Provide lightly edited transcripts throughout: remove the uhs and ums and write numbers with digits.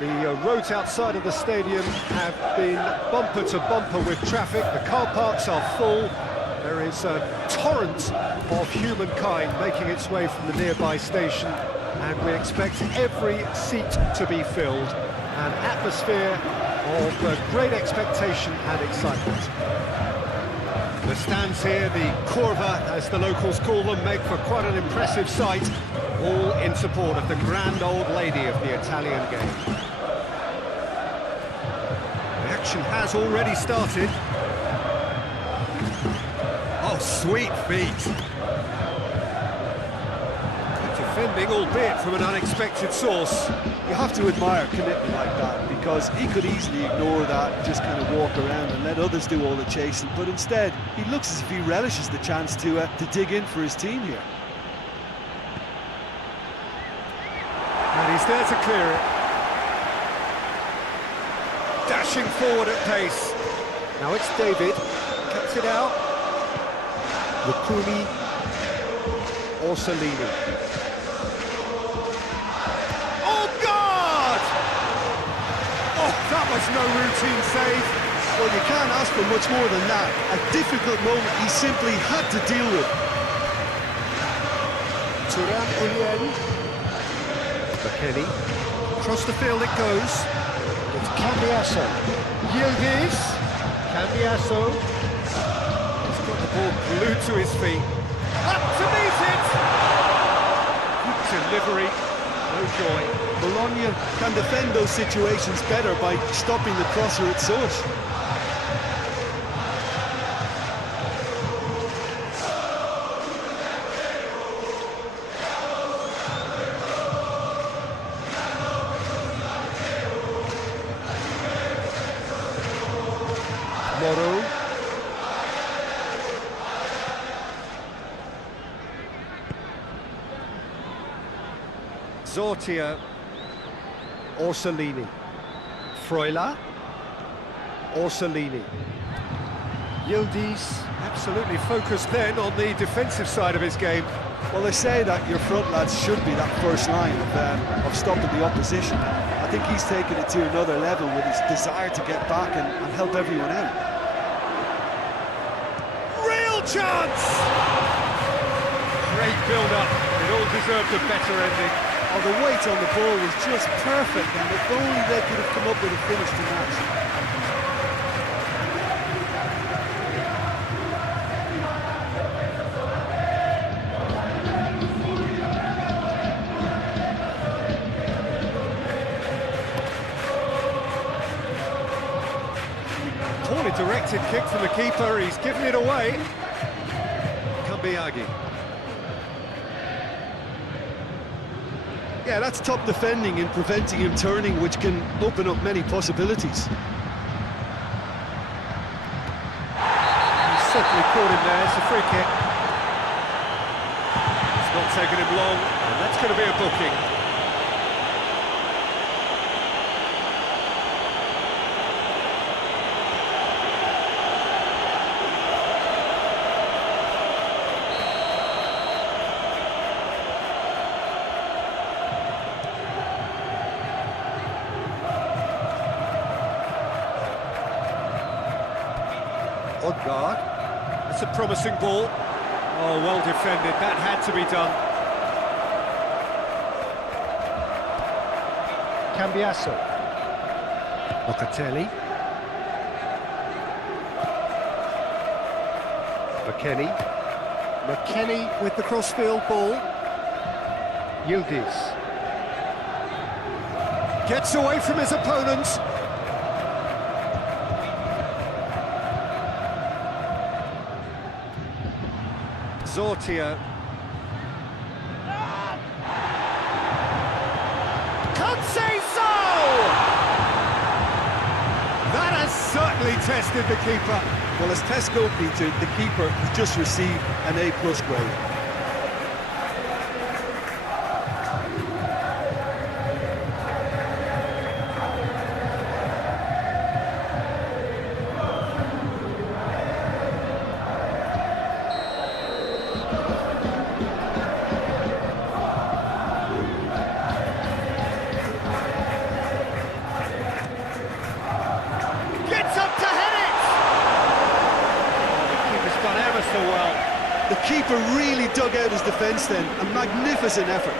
The roads outside of the stadium have been bumper to bumper with traffic. The car parks are full. There is a torrent of humankind making its way from the nearby station, and we expect every seat to be filled. An atmosphere of great expectation and excitement. The stands here, the curva, as the locals call them, make for quite an impressive sight, all in support of the grand old lady of the Italian game. The action has already started. Oh, sweet feet. Good defending, albeit from an unexpected source. You have to admire commitment like that, because he could easily ignore that and just kind of walk around and let others do all the chasing, but instead he looks as if he relishes the chance to dig in for his team here. And he's there to clear it. Dashing forward at pace. Now it's David, cuts it out. Lukumi, Orsolini. Oh, God! Oh, that was no routine save. Well, you can't ask for much more than that. A difficult moment he simply had to deal with. Turan Ulien. McKennie. Across the field it goes. It's Cambiasso. Yildiz. Cambiasso. He's got the ball glued to his feet. Up to meet it! Good delivery. No joy. Bologna can defend those situations better by stopping the crosser at source. Moro. Zortia. Orsolini. Freuler. Orsolini. Yildiz absolutely focused then on the defensive side of his game. Well, they say that your front lads should be that first line of stopping the opposition. I think he's taken it to another level with his desire to get back and help everyone out. Real chance! Great build-up. It all deserved a better ending. Oh, the weight on the ball was just perfect, and if only they could have come up with a finish to match. Poorly directed kick from the keeper, he's given it away. Kambiagi. Yeah, that's top defending and preventing him turning, which can open up many possibilities. He's certainly caught him there, it's a free kick. It's not taken him long, and that's going to be a booking. Odegaard, it's a promising ball. Oh, well defended, that had to be done. Cambiasso. Locatelli. McKennie. McKennie with the crossfield ball. Yildiz. Gets away from his opponents. Zortia. Can't say so! That has certainly tested the keeper. Well, as Tesco, Peter, the keeper has just received an A+ grade. keeper really dug out his defence then. A magnificent effort.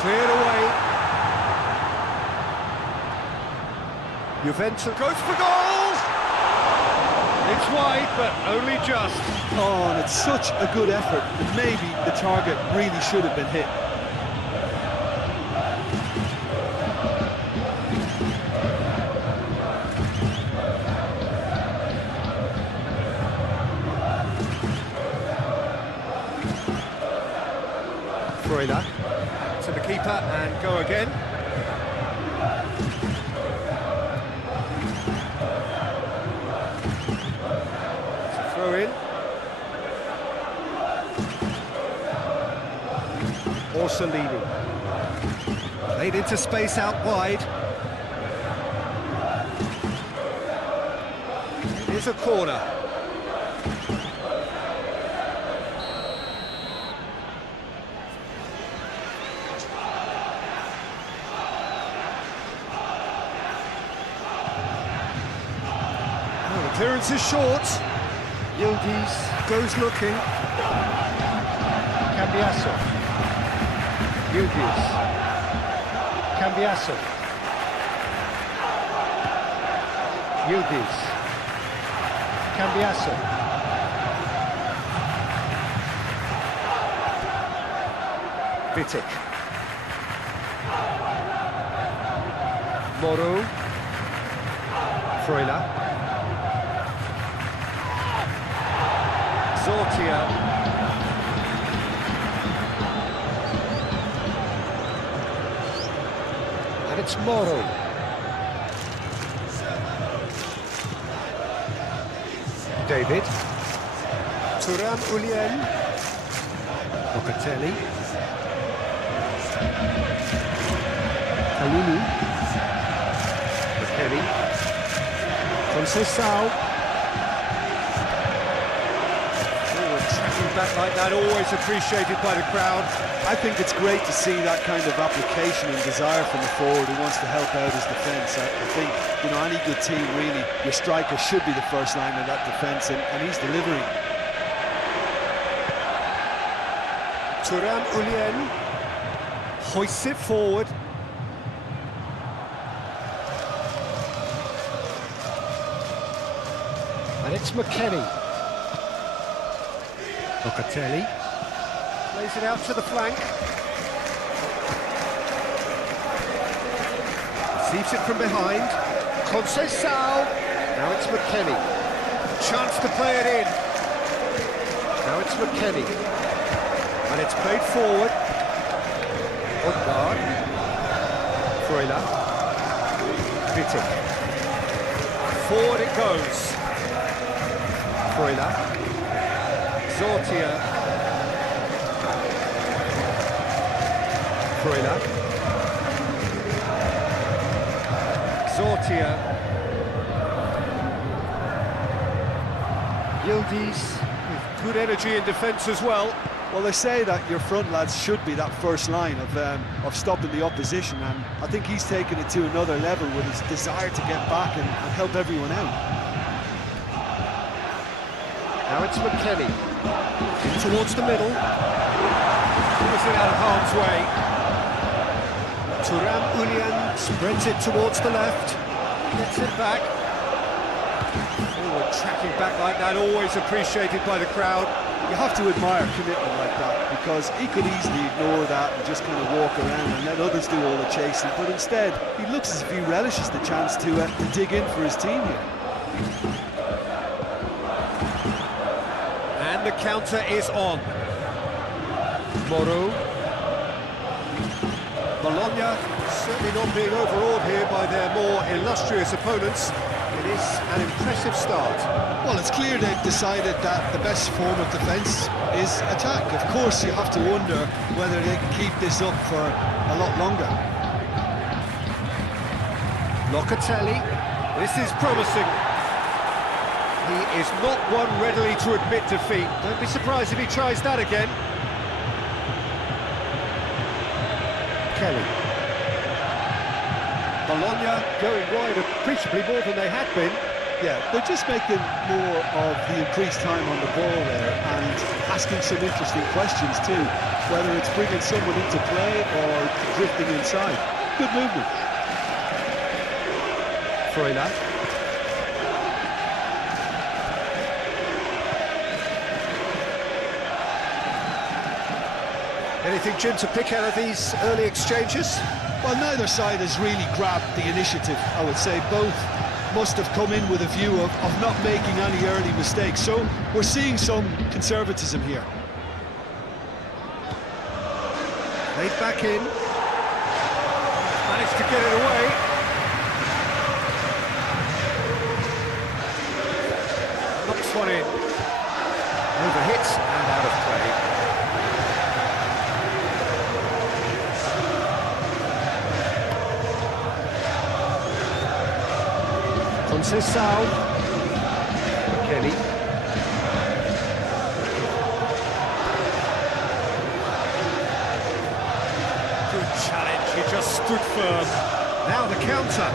Cleared away. Juventus goes for goal! It's wide, but only just. Oh, and it's such a good effort that maybe the target really should have been hit. Freuler to the keeper and go again. Throw in. Orsolini. Played into space out wide. It is a corner. Oh, the clearance is short. Yildiz goes looking. Cambiasso. Yildiz. Cambiasso. Yildiz. Cambiasso. Vitic. Moro. Freuler. Zortia. And it's Moro. David. Turan Ulien. Locatelli. Kalulu. McKennie. Conceição. Tracking back like that, always appreciated by the crowd. I think it's great to see that kind of application and desire from a forward who wants to help out his defence. I think, you know, any good team, really, your striker should be the first line of that defence, and he's delivering. Turan Ulien hoists it forward. And it's McKennie. Locatelli plays it out to the flank. Receives it from behind. Conceição. Now it's McKennie. Chance to play it in. Now it's McKennie. And it's played forward. Odegaard. Freuler. Vitic. Forward it goes. Freuler. Zortia. Freuler. Zortia. Yildiz with good energy in defence as well. Well, they say that your front lads should be that first line of stopping the opposition, and I think he's taken it to another level with his desire to get back and help everyone out. Now it's McKennie. In towards the middle. Pulls it out of harm's way. Turan Ulien spreads it towards the left. Gets it back. Forward tracking back like that, always appreciated by the crowd. You have to admire commitment like that, because he could easily ignore that and just kind of walk around and let others do all the chasing, but instead he looks as if he relishes the chance to dig in for his team here. And the counter is on. Moro. Bologna certainly not being overawed here by their more illustrious opponents. It is an impressive start. Well, it's clear they've decided that the best form of defence is attack. Of course, you have to wonder whether they can keep this up for a lot longer. Locatelli, this is promising. He is not one readily to admit defeat. Don't be surprised if he tries that again. Kelly. Bologna going wide appreciably more than they had been. Yeah, they're just making more of the increased time on the ball there and asking some interesting questions too, whether it's bringing someone into play or drifting inside. Good movement. Freuler. Anything, Jim, to pick out of these early exchanges? Well, neither side has really grabbed the initiative, I would say. Both must have come in with a view of not making any early mistakes. So we're seeing some conservatism here. Laid back in. Managed to get it away. Knocks one in. Overhit and out of play. Conceição. Kelly. Good challenge, he just stood firm. Now the counter.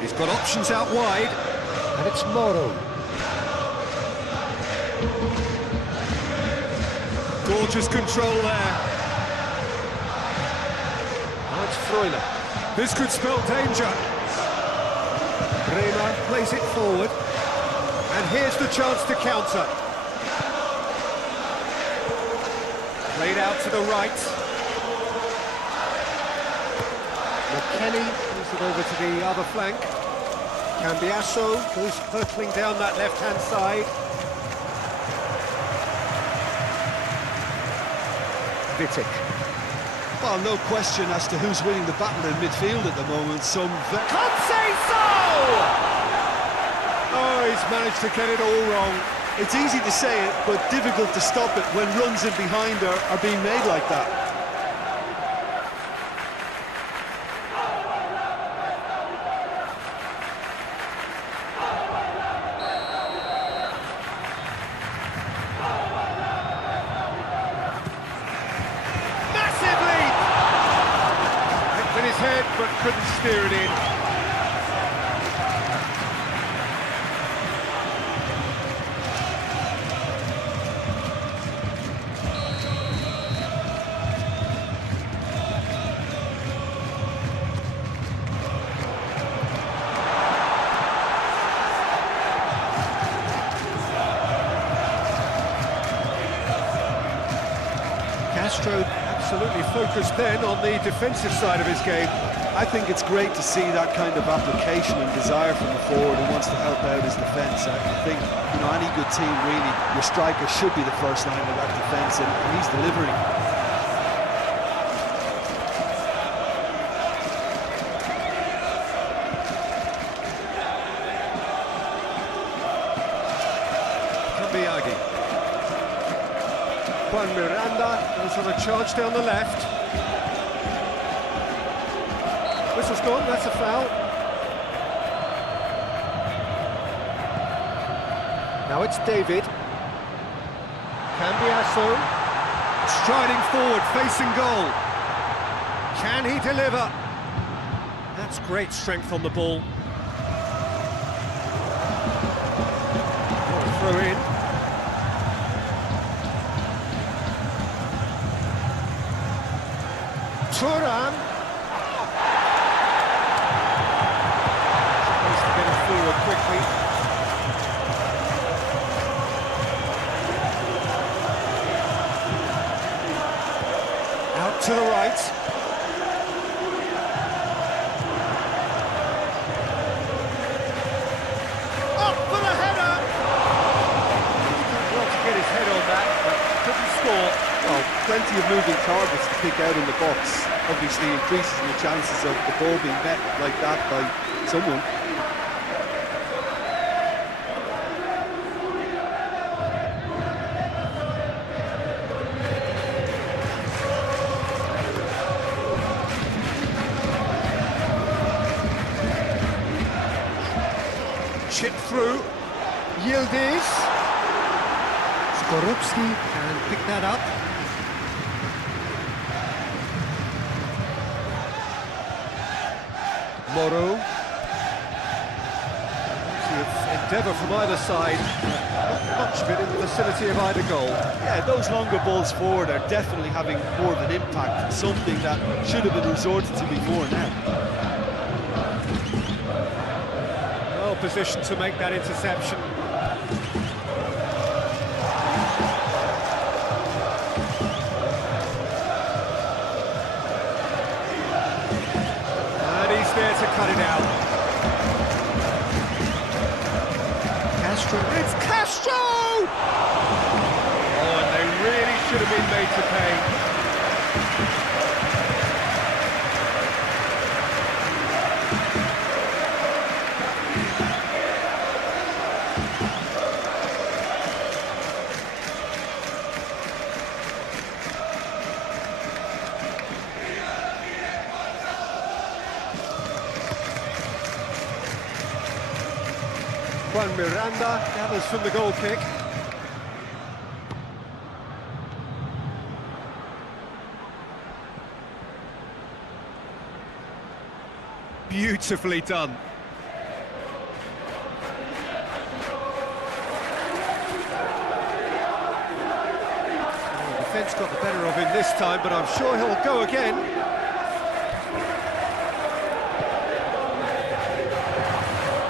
He's got options out wide. And it's Moro. Gorgeous control there. Now it's Freuler. This could spell danger. Bremer plays it forward, and here's the chance to counter. Played out to the right. McKennie moves it over to the other flank. Cambiasso goes hurtling down that left-hand side. Vitic. Well, no question as to who's winning the battle in midfield at the moment. Conceição! Oh, he's managed to get it all wrong. It's easy to say it, but difficult to stop it when runs in behind are being made like that. Head, but couldn't steer it in. Castro absolutely focused then on the defensive side of his game. I think it's great to see that kind of application and desire from the forward who wants to help out his defence. I think, you know, any good team really, your striker should be the first line of that defence, and he's delivering. Cambiagi. Juan Miranda goes on a charge down the left. Whistle's gone, that's a foul. Now it's David. Cambiasso. Striding forward, facing goal. Can he deliver? That's great strength on the ball. Throw in. Thuram. Supposed to get it forward quickly. Out to the right. Up for the header! Well, to get his head on that, but couldn't score. Well, plenty of moving targets to pick out in the box. Obviously increases the chances of the ball being met like that by someone. Chip through. Yildiz. Skorupski can pick that up. Moro. Endeavour from either side, not much of it in the vicinity of either goal. Yeah, those longer balls forward are definitely having more of an impact, something that should have been resorted to before now. Well positioned to make that interception. And he's there to cut it out. It's Castro! Oh, and they really should have been made to pay. Juan Miranda gathers from the goal kick. Beautifully done. Oh, the defence got the better of him this time, but I'm sure he'll go again.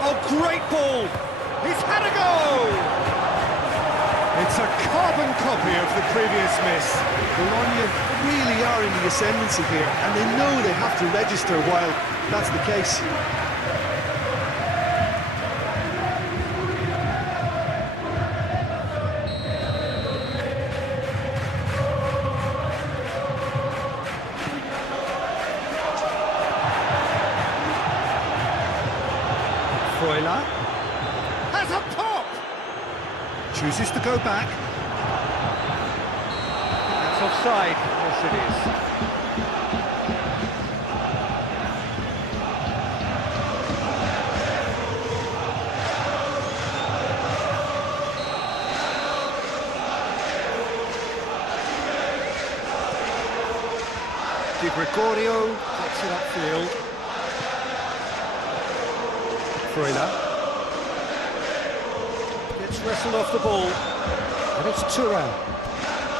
Oh, great ball! He's had a go! It's a carbon copy of the previous miss. Bologna really are in the ascendancy here, and they know they have to register while that's the case. Freuler has a pop! Chooses to go back. That's offside. Yes, it is. Di Gregorio takes it upfield. Freuler gets wrestled off the ball, and it's Thuram.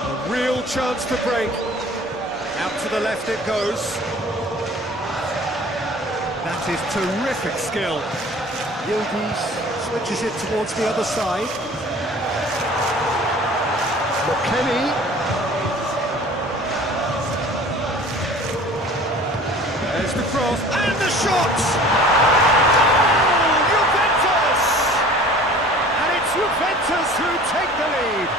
A real chance to break. Out to the left it goes. That is terrific skill. Yildiz switches it towards the other side. McKennie. There's the cross, and the shot! Juventus who take the lead.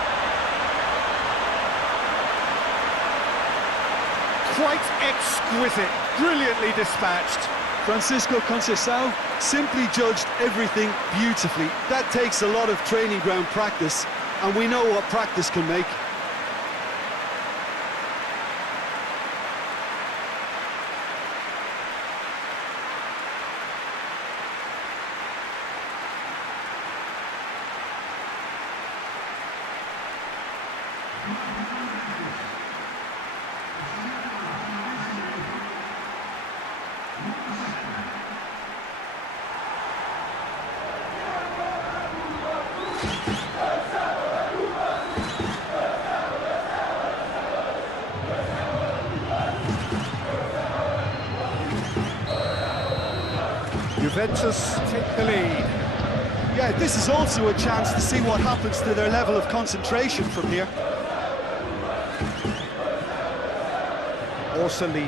Quite exquisite, brilliantly dispatched. Francisco Conceição simply judged everything beautifully. That takes a lot of training ground practice, and we know what practice can make. Juventus take the lead. Yeah, this is also a chance to see what happens to their level of concentration from here. Orsolini.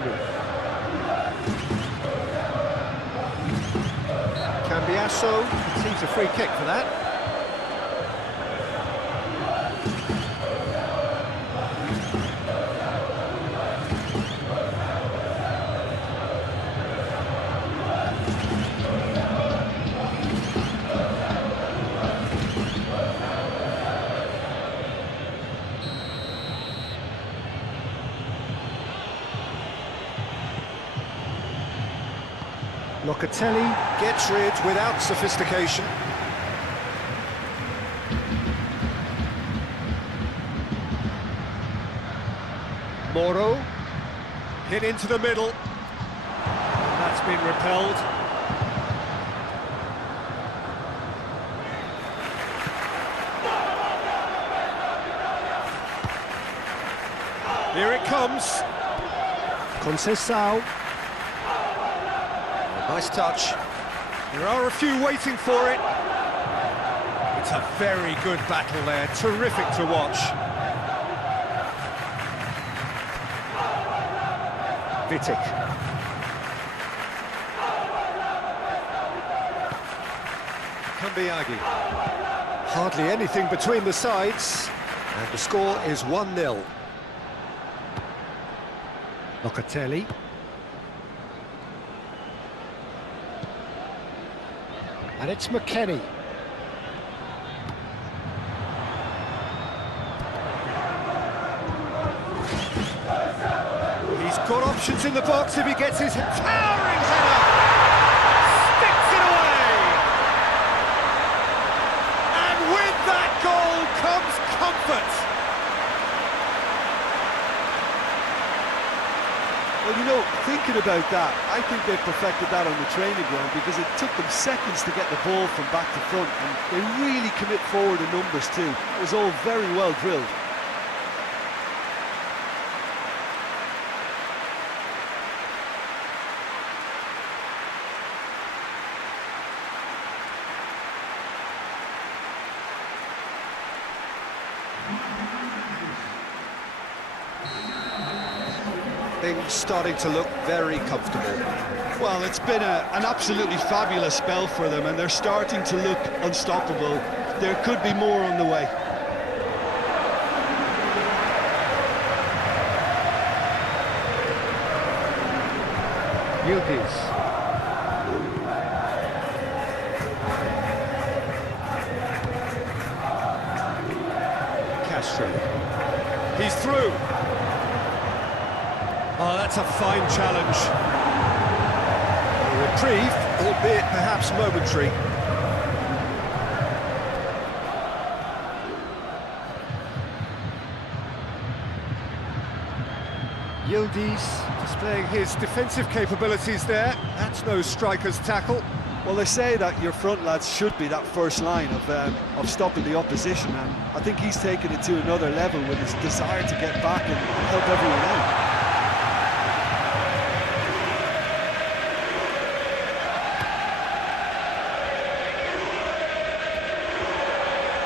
Cambiasso conceives a free kick for that. Locatelli gets rid without sophistication. Moro hit into the middle. That's been repelled. Here it comes. Conceição. Nice touch. There are a few waiting for it. It's a very good battle there, terrific to watch. Vitic. Kambiagi. Hardly anything between the sides, and the score is 1-0. Locatelli. And it's McKennie. He's got options in the box if he gets his towering header. Sticks it away. And with that goal comes comfort. Well, you know, thinking about that, I think they perfected that on the training ground because it took them seconds to get the ball from back to front, and they really commit forward in numbers too. It was all very well drilled. Things starting to look very comfortable. Well, it's been an absolutely fabulous spell for them, and they're starting to look unstoppable. There could be more on the way. Yildiz. Castro. He's through. Oh, that's a fine challenge. A reprieve, albeit perhaps momentary. Yildiz displaying his defensive capabilities there. That's no striker's tackle. Well, they say that your front lads should be that first line of stopping the opposition, and I think he's taken it to another level with his desire to get back and help everyone out.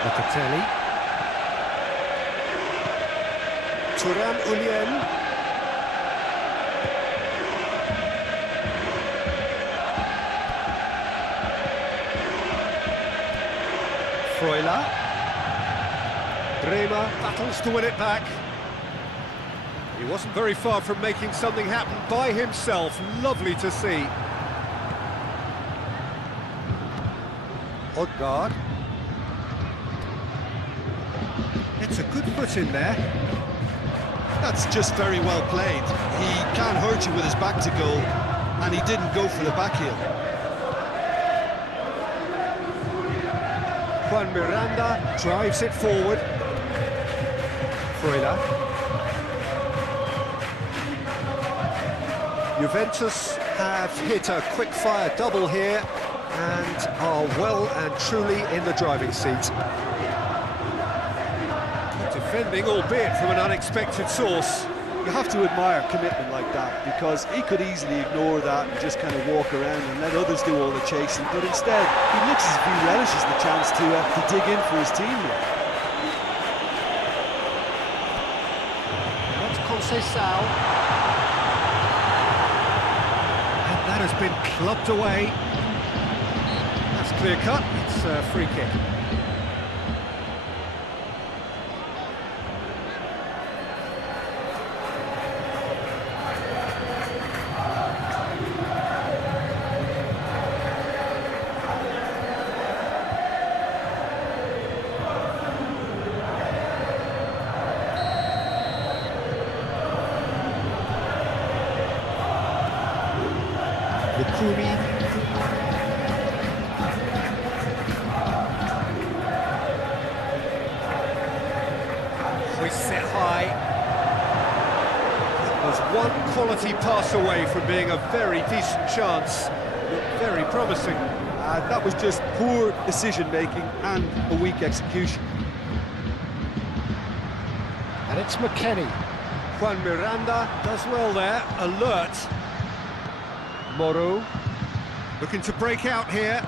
Locatelli. Turan Ulyen. Freuler. Bremer battles to win it back. He wasn't very far from making something happen by himself. Lovely to see. Odegaard. It's a good foot in there. That's just very well played. He can't hurt you with his back to goal, and he didn't go for the back heel. Juan Miranda drives it forward. Freuler. Juventus have hit a quick-fire double here and are well and truly in the driving seat. Defending, albeit from an unexpected source. You have to admire commitment like that, because he could easily ignore that and just kind of walk around and let others do all the chasing, but instead he looks as if he relishes the chance to dig in for his team here. That's Conceição. And that has been clubbed away. That's clear cut, it's a free kick. Lukumi. Hoists it high. It was one quality pass away from being a very decent chance. Looked very promising. That was just poor decision-making and a weak execution. And it's McKennie. Juan Miranda does well there, alert. Moro looking to break out here.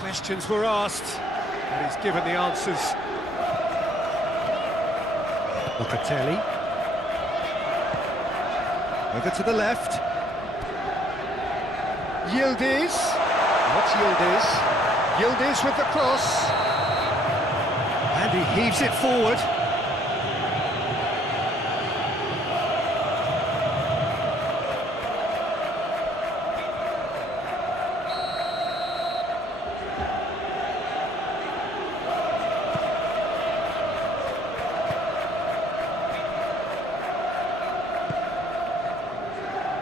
Questions were asked, and he's given the answers. Locatelli. Over to the left. Yildiz. What's Yildiz? Yildiz with the cross. And he heaves it forward.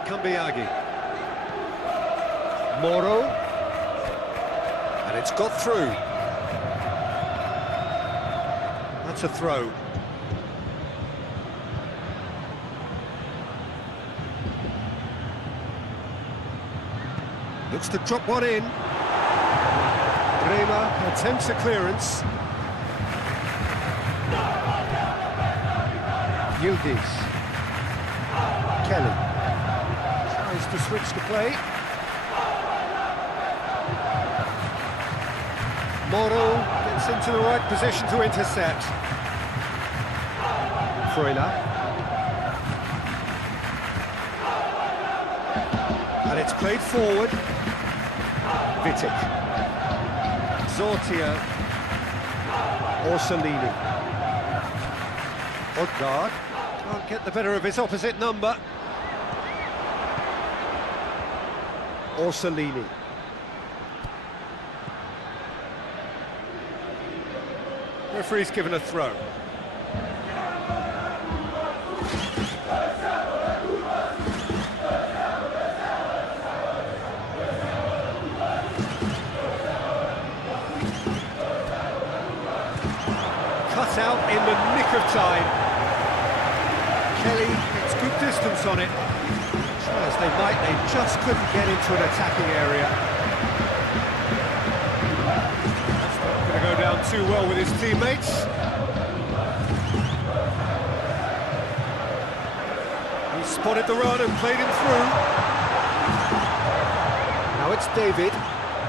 Kambiagi. Moro. And it's got through. That's a throw. Looks to drop one in. Rema attempts a clearance. Yildiz. Kelly. Tries to switch the play. Moro gets into the right position to intercept. Freuler. And it's played forward. Vitic. Zortia. Orsolini. Odegaard can't get the better of his opposite number. Orsolini. Referee's given a throw. Cut out in the nick of time. Kelly gets good distance on it. Try as they might, they just couldn't get into an attacking area. Going to go down too well with his teammates. He spotted the run and played him through. Now it's David.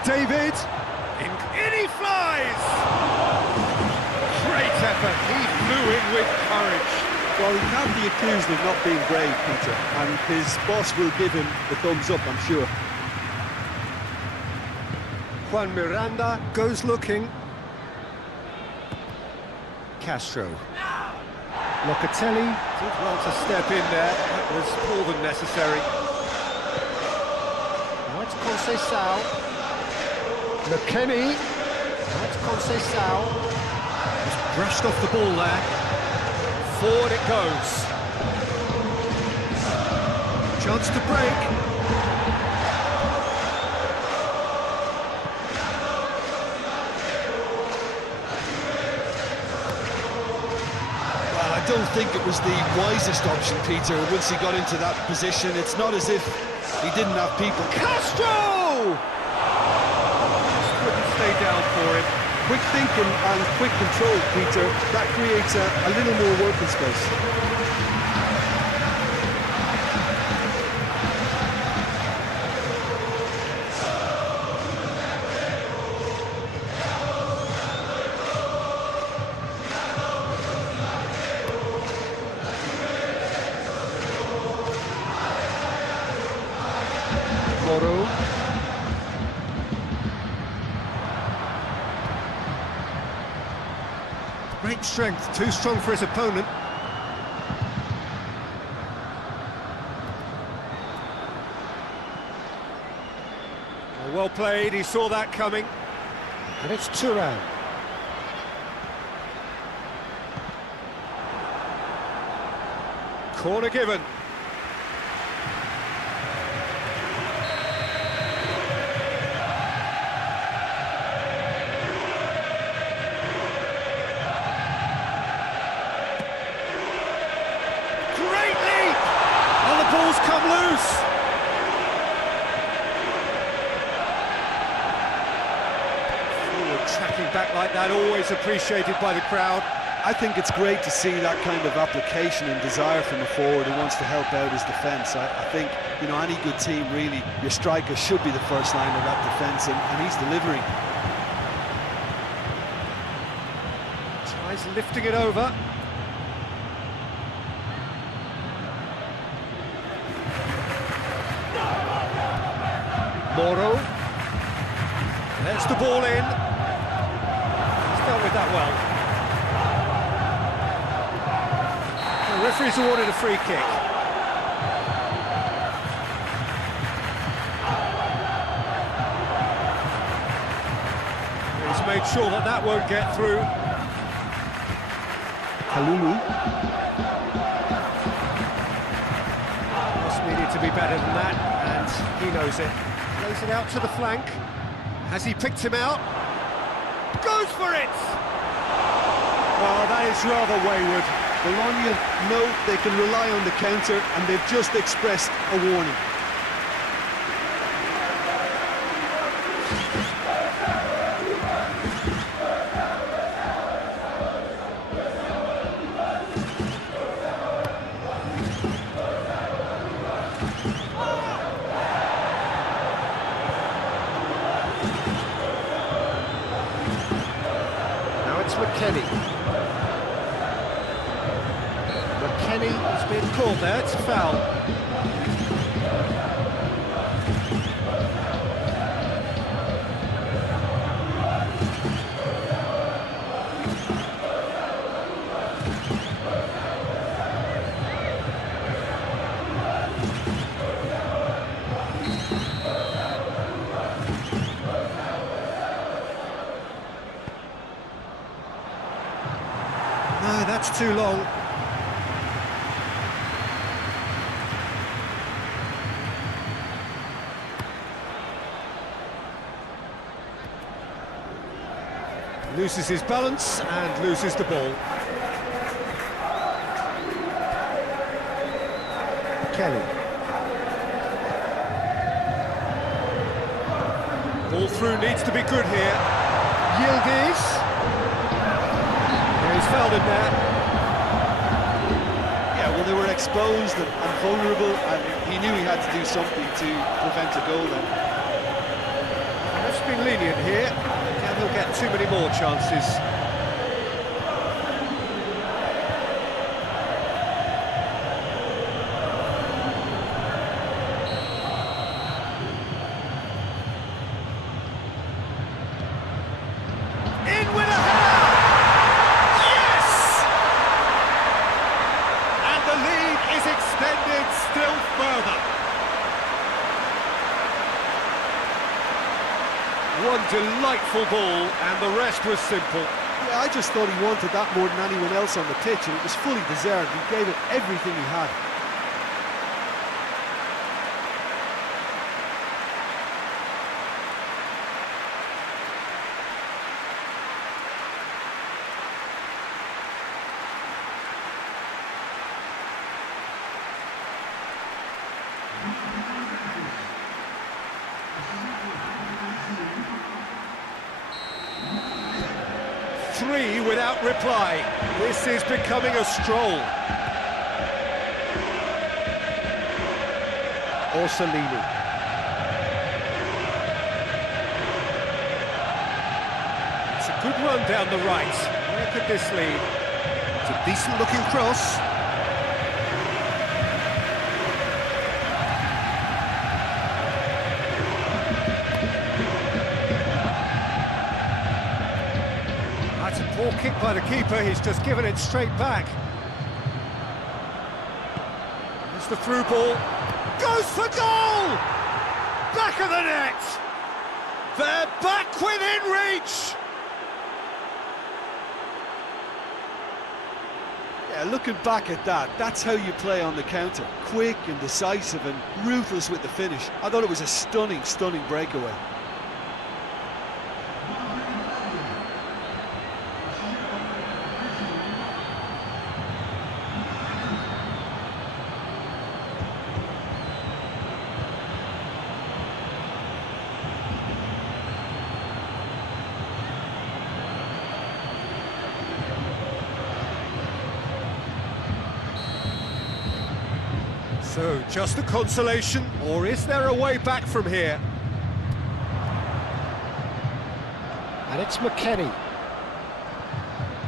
David! In he flies! Great effort, he flew in with courage. Well, he can't be accused of not being brave, Peter, and his boss will give him the thumbs up, I'm sure. Juan Miranda goes looking. Castro. Locatelli did well to step in there. That was more than necessary. Now it's Conceição. McKennie. Now it's Conceição. Just brushed off the ball there. Forward it goes. Chance to break. I don't think it was the wisest option, Peter, once he got into that position. It's not as if he didn't have people. Castro! Just couldn't stay down for him. Quick thinking and quick control, Peter. That creates a little more working space. Moro. Great strength, too strong for his opponent. Well played, he saw that coming. And it's Thuram. Corner given. Ball's come loose. Forward tracking back like that, always appreciated by the crowd. I think it's great to see that kind of application and desire from a forward who wants to help out his defence. I think, you know, any good team, really, your striker should be the first line of that defence, and he's delivering. Tries lifting it over. Moro. There's the ball in. He's dealt with that well. The referee's awarded a free kick. He's made sure that that won't get through. Kalulu. Must needed to be better than that, and he knows it. Plays it out to the flank. Has he picked him out? Goes for it! Oh, that is rather wayward. Bologna know they can rely on the counter, and they've just expressed a warning. Now it's McKennie. McKennie has been called there, it's a foul. No, that's too long. Loses his balance and loses the ball. Kelly. Ball through needs to be good here. Yildiz. He's fouled him there. Yeah, well, they were exposed and vulnerable, and he knew he had to do something to prevent a goal then. That's been lenient here. He'll get too many more chances. In with a header! Yes! And the lead is extended still further. One delightful ball, and the rest was simple. Yeah, I just thought he wanted that more than anyone else on the pitch, and it was fully deserved. He gave it everything he had. Three without reply. This is becoming a stroll. Orsolini. It's a good run down the right. Where could this lead? It's a decent looking cross. That's a poor kick by the keeper, he's just given it straight back. There's the through ball. Goes for goal! Back of the net! They're back within reach! Yeah, looking back at that, that's how you play on the counter. Quick and decisive and ruthless with the finish. I thought it was a stunning, stunning breakaway. So, just a consolation, or is there a way back from here? And it's McKennie.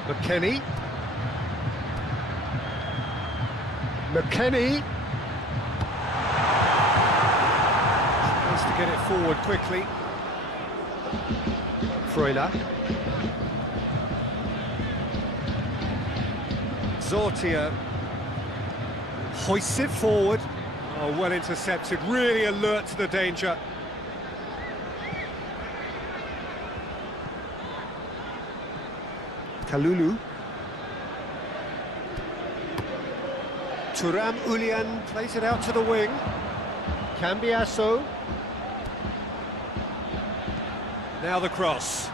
McKennie. McKennie. Tries to get it forward quickly. Freuler. Zortia hoists it forward. Oh, well intercepted, really alert to the danger. Kalulu. Thuram Ulian plays it out to the wing. Cambiasso. Now the cross.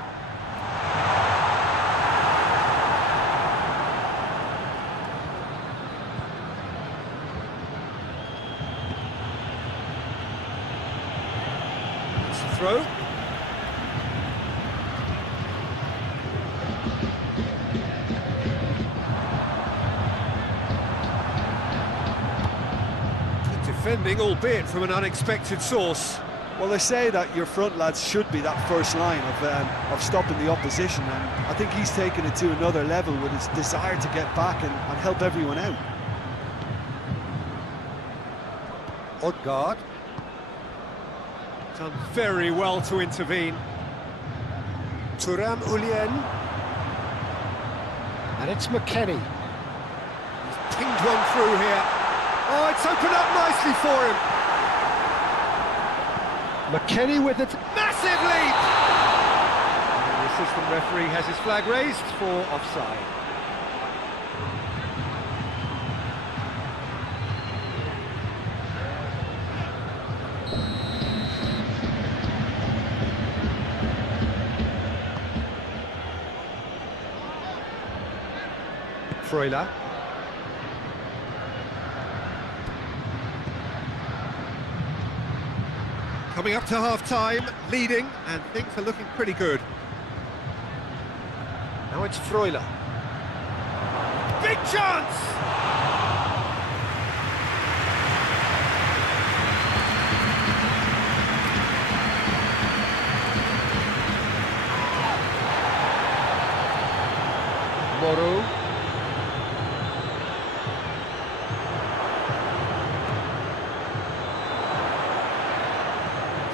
It's a throw. Good defending, albeit from an unexpected source. Well, they say that your front lads should be that first line of stopping the opposition, and I think he's taken it to another level with his desire to get back and help everyone out. Odegaard. Done very well to intervene. Thuram Ulian. And it's McKennie. He's pinged one through here. Oh, it's opened up nicely for him. McKennie with it. Massive leap! And the assistant referee has his flag raised for offside. Freuler. Coming up to half-time, leading, and things are looking pretty good. Now it's Freuler. Big chance! Moro.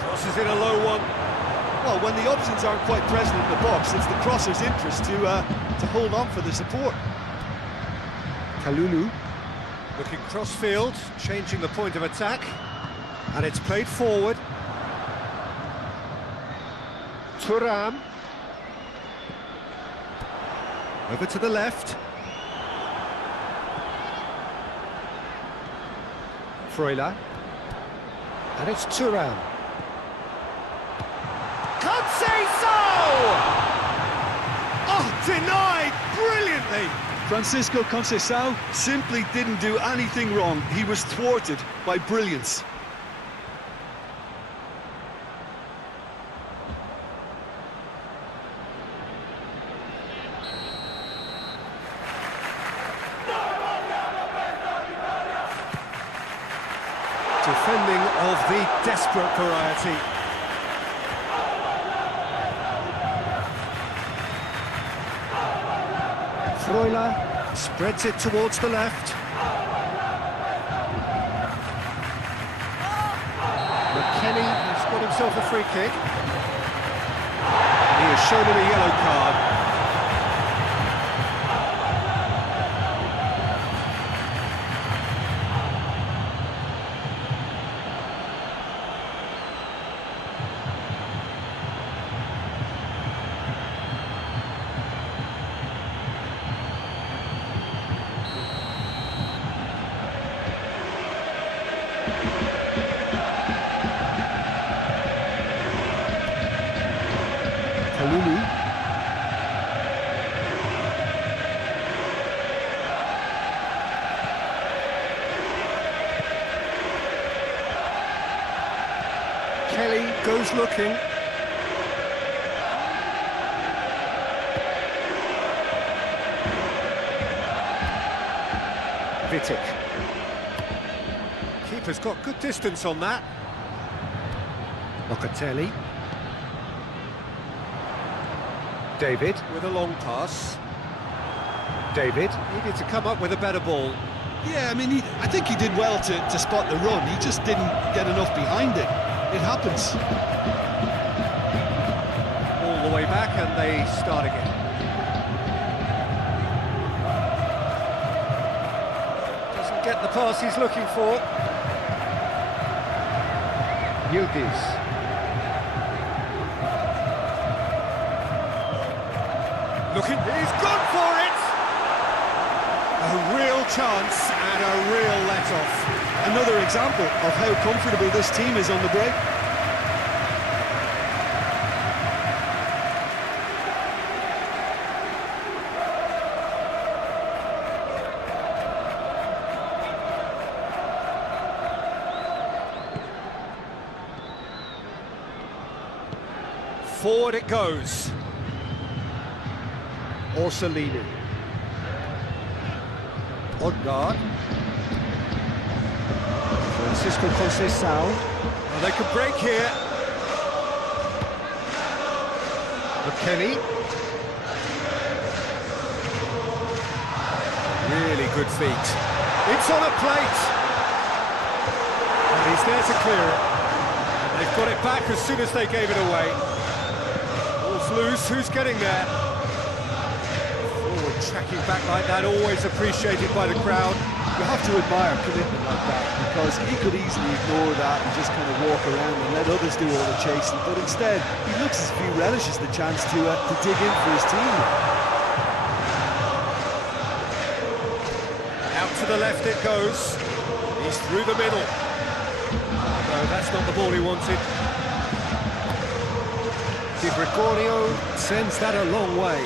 Crosses in a low one. Well, when the options aren't quite present in the box, it's the crosser's interest to hold on for the support. Kalulu. Looking cross-field, changing the point of attack. And it's played forward. Thuram. Over to the left. Freuler. And it's Thuram. Can't say so! Oh, denied brilliantly! Francisco Conceição simply didn't do anything wrong. He was thwarted by brilliance. Defending of the desperate variety. Freuler. Spreads it towards the left. McKennie. He's got himself a free kick. He has shown him a yellow card. Kalulu. Kelly goes looking. Vitic. goalkeeper's got good distance on that. Locatelli. David. With a long pass. David. Needed to come up with a better ball. Yeah, I mean, I think he did well to spot the run. He just didn't get enough behind it. It happens. All the way back, and they start again. Doesn't get the pass he's looking for. Yildiz. Looking, he's gone for it! A real chance and a real let-off. Another example of how comfortable this team is on the break. Forward it goes. Orsolini. Odegaard. Francisco Conceição. Well, they could break here. McKennie. Really good feet. It's on a plate. And he's there to clear it. And they've got it back as soon as they gave it away. Ball's loose, who's getting there? Forward tracking back like that, always appreciated by the crowd. You have to admire commitment like that, because he could easily ignore that and just kind of walk around and let others do all the chasing, but instead he looks as if he relishes the chance to dig in for his team. Out to the left it goes. He's through the middle. No, that's not the ball he wanted. Di Gregorio sends that a long way.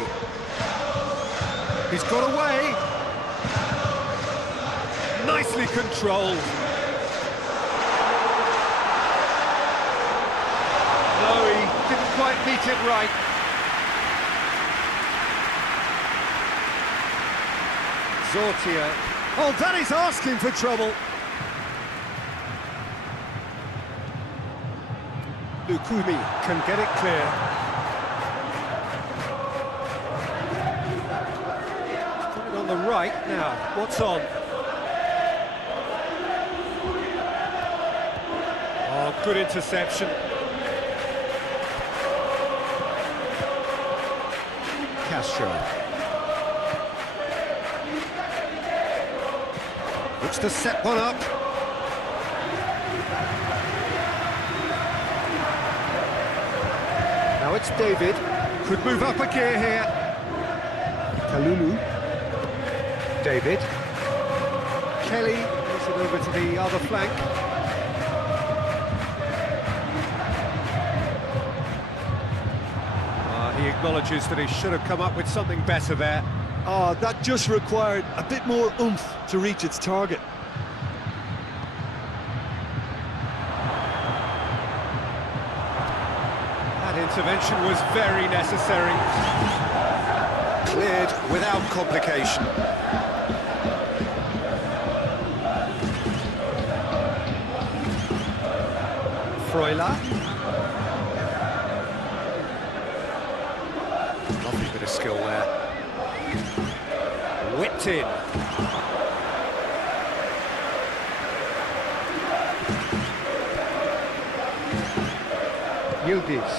He's got away. Nicely controlled. No, he didn't quite meet it right. Zortia. Oh, that is asking for trouble. Lukumi can get it clear. He's put it on the right now. What's on? Oh, good interception. Castro. Looks to set one up. Now it's David. Could move up a gear here. Kalulu. David. Kelly moves it over to the other flank. He acknowledges that he should have come up with something better there. Oh, that just required a bit more oomph to reach its target. That intervention was very necessary. Cleared without complication. Freuler. Lovely bit of skill there. Whipped in. Yildiz.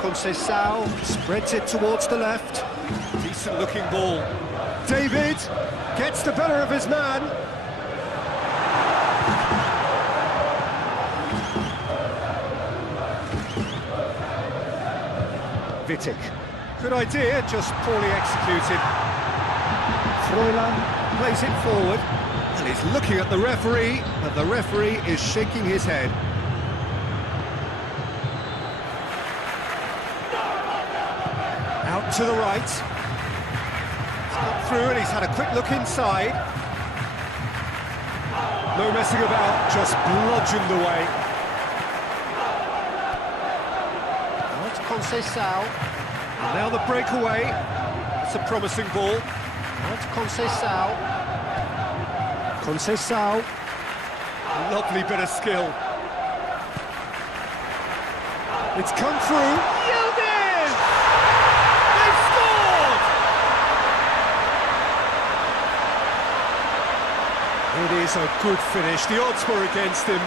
Conceição Spreads it towards the left. Decent looking ball. David gets the better of his man. Vitic. Good idea, just poorly executed. Freuler. Plays it forward. And he's looking at the referee, and the referee is shaking his head. Out to the right. He's got through and he's had a quick look inside. No messing about, just bludgeoned away. Now it's Conceição. And now the breakaway. It's a promising ball. Now it's Conceição. Conceição. Lovely bit of skill. It's come through. Yildiz! They've scored! It is a good finish. The odds were against him.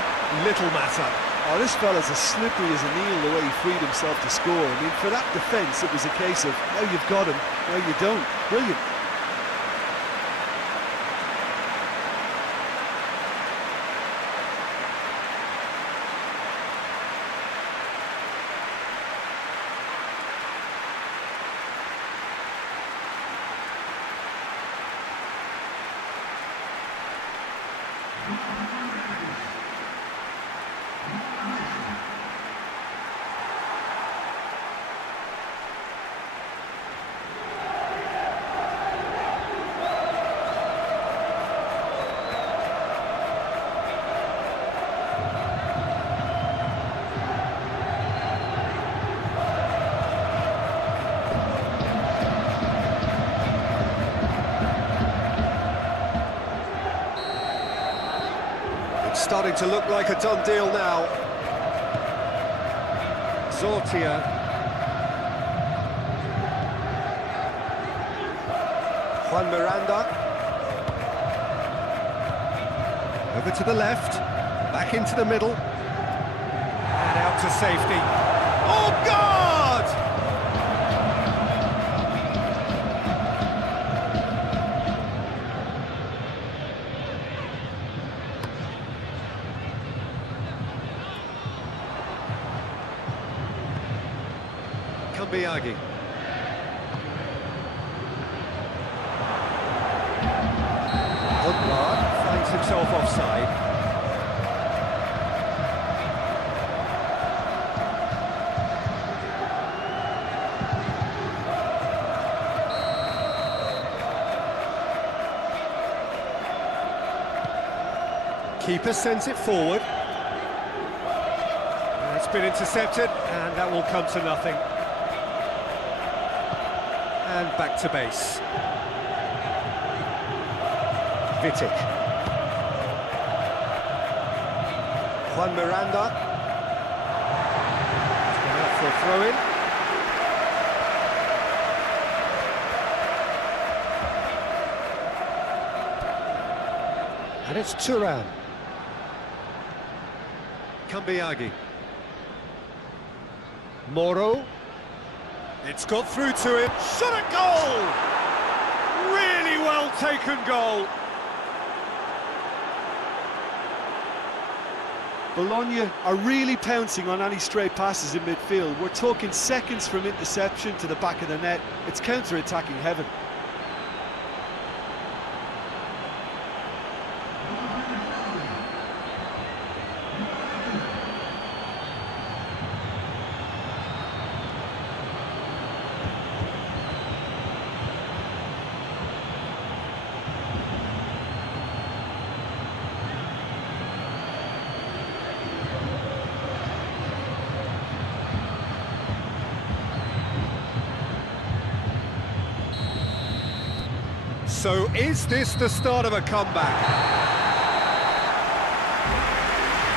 Little matter. Oh, this fella's as slippery as an eel the way he freed himself to score. I mean, for that defence, it was a case of, now you've got him, now you don't. Brilliant. It's starting to look like a done deal now. Zortia. Juan Miranda. Over to the left, back into the middle. And out to safety. Oh, God! Biagi. Woodward finds himself offside. Keeper sends it forward. It's been intercepted, and that will come to nothing. And back to base. Vitic. Juan Miranda. He's gone out for a throw-in. And it's Turan. Kambiagi. Moro. It's got through to him. Shot at goal! Really well taken goal. Bologna are really pouncing on any stray passes in midfield. We're talking seconds from interception to the back of the net. It's counter-attacking heaven. So is this the start of a comeback?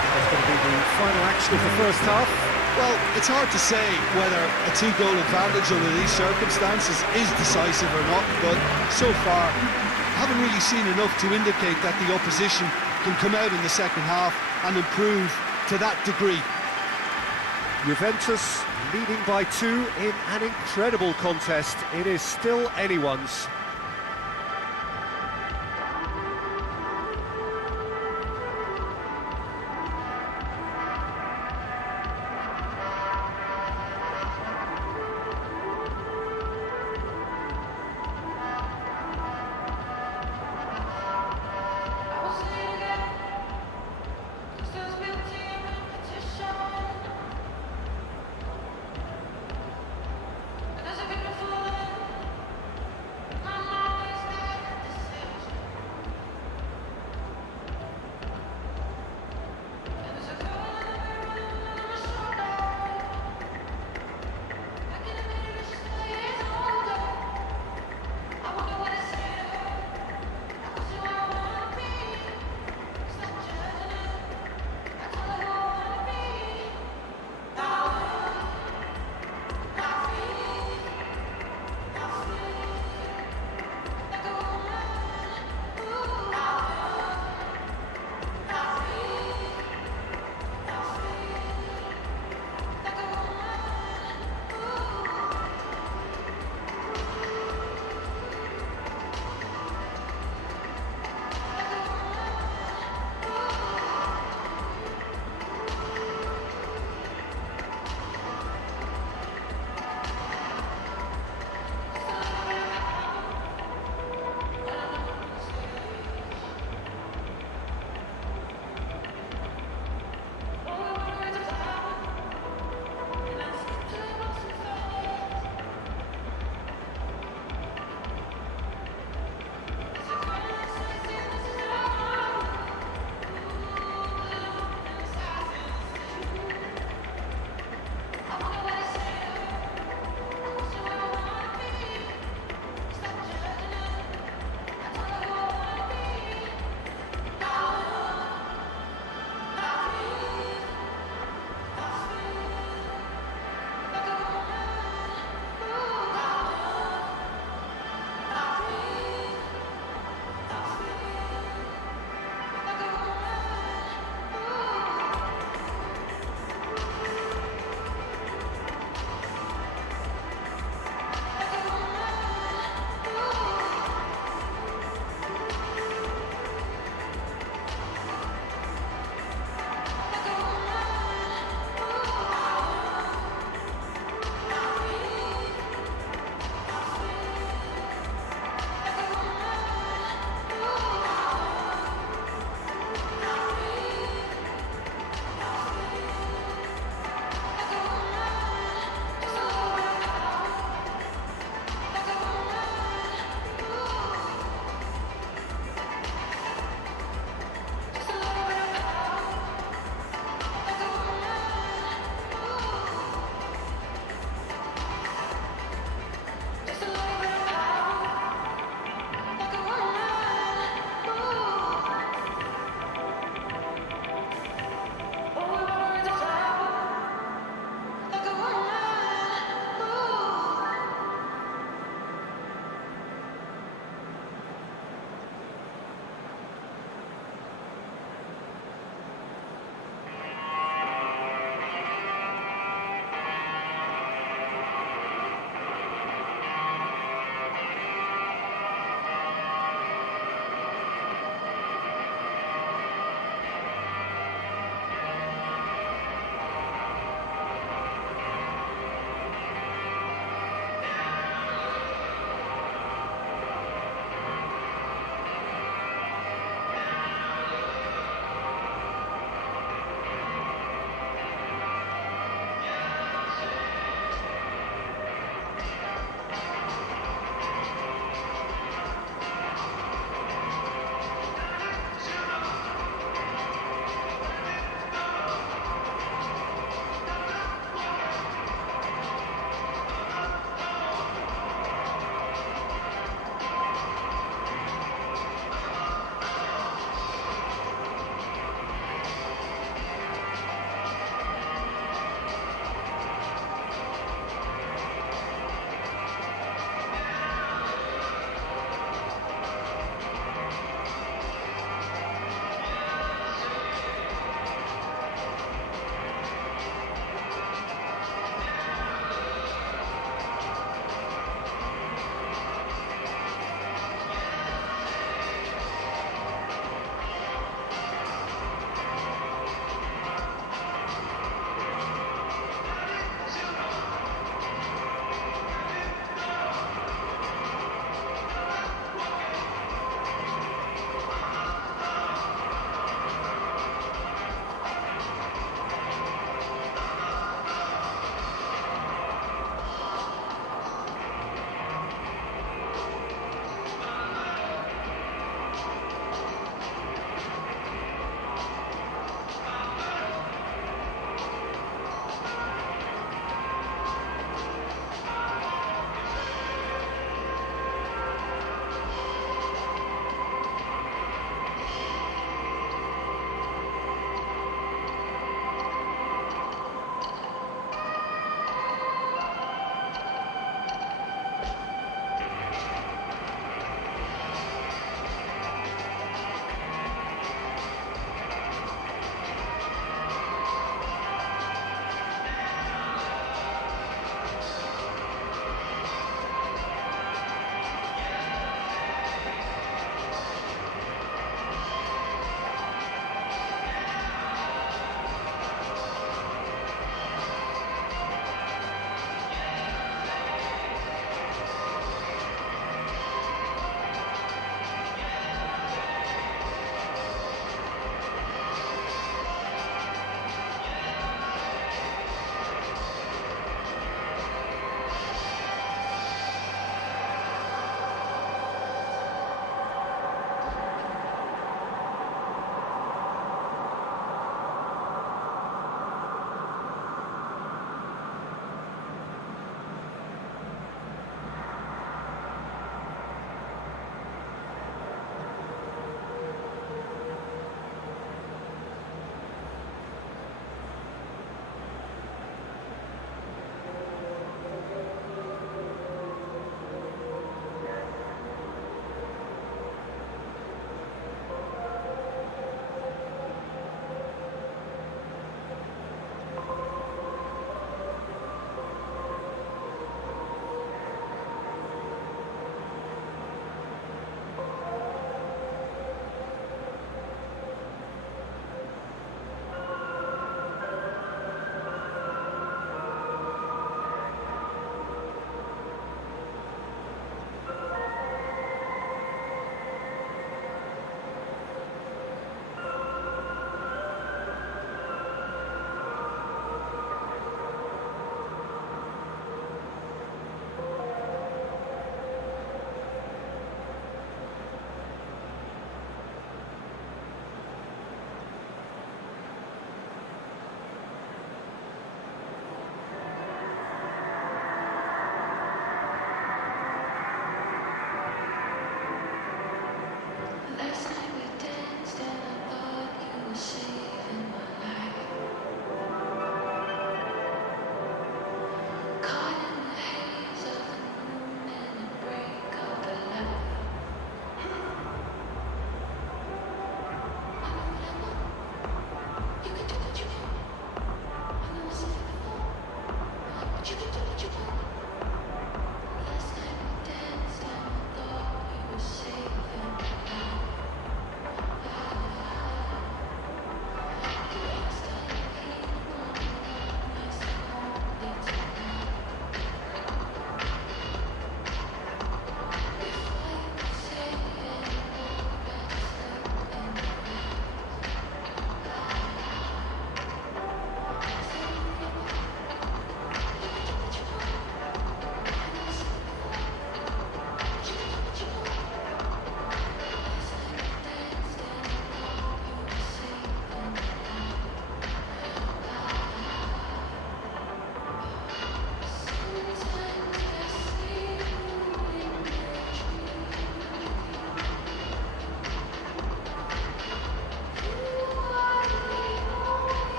That's going to be the final action of the first half. Well, it's hard to say whether a two-goal advantage under these circumstances is decisive or not, but so far, I haven't really seen enough to indicate that the opposition can come out in the second half and improve to that degree. Juventus leading by 2 in an incredible contest. It is still anyone's.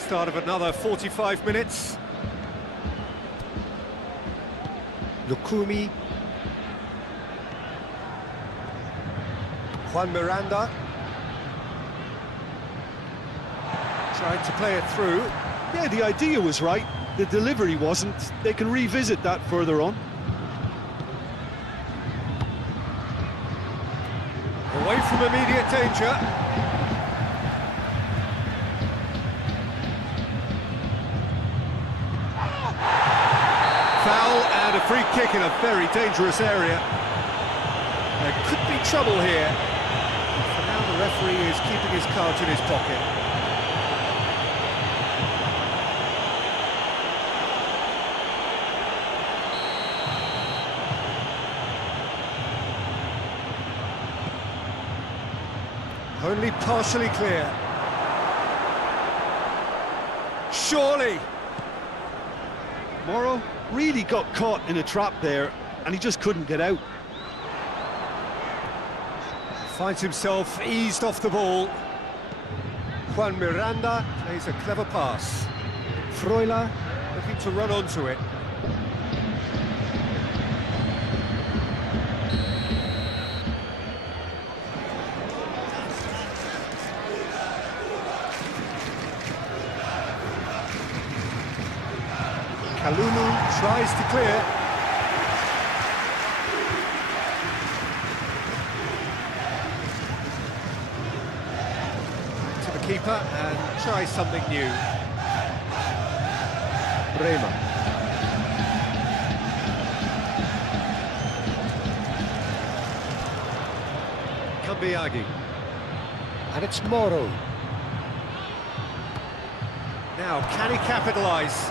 start of another 45 minutes. Lukumi. Juan Miranda. Trying to play it through. Yeah, the idea was right, the delivery wasn't. They can revisit that further on. Away from immediate danger. Foul and a free kick in a very dangerous area. There could be trouble here. For now, the referee is keeping his cards in his pocket. Only partially clear. Surely. Morrow really got caught in a trap there, and he just couldn't get out. Finds himself eased off the ball. Juan Miranda plays a clever pass. Freuler looking to run onto it. Kalulu tries to clear. To the keeper and tries something new. Bremer. Kambiagi. And it's Moro. Now, can he capitalise?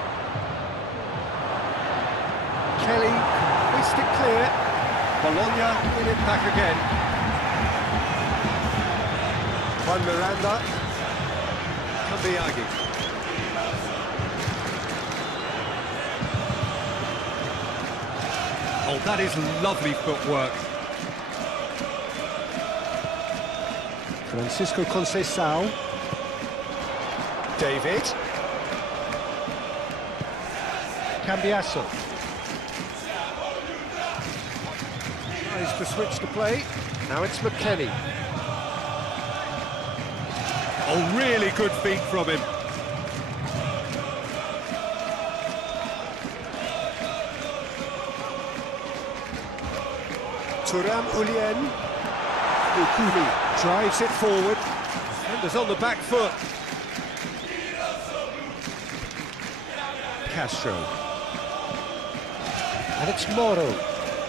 Kelly, hoist it clear. Bologna win it back again. Juan Miranda. Kambiagi. Oh, that is lovely footwork. Francisco Conceição. David. Cambiasso. Tries to switch the play. Now it's McKennie. Oh, really good feet from him. Thuram Ulien. Lukumi drives it forward. Defenders on the back foot. Castro. And it's Moro.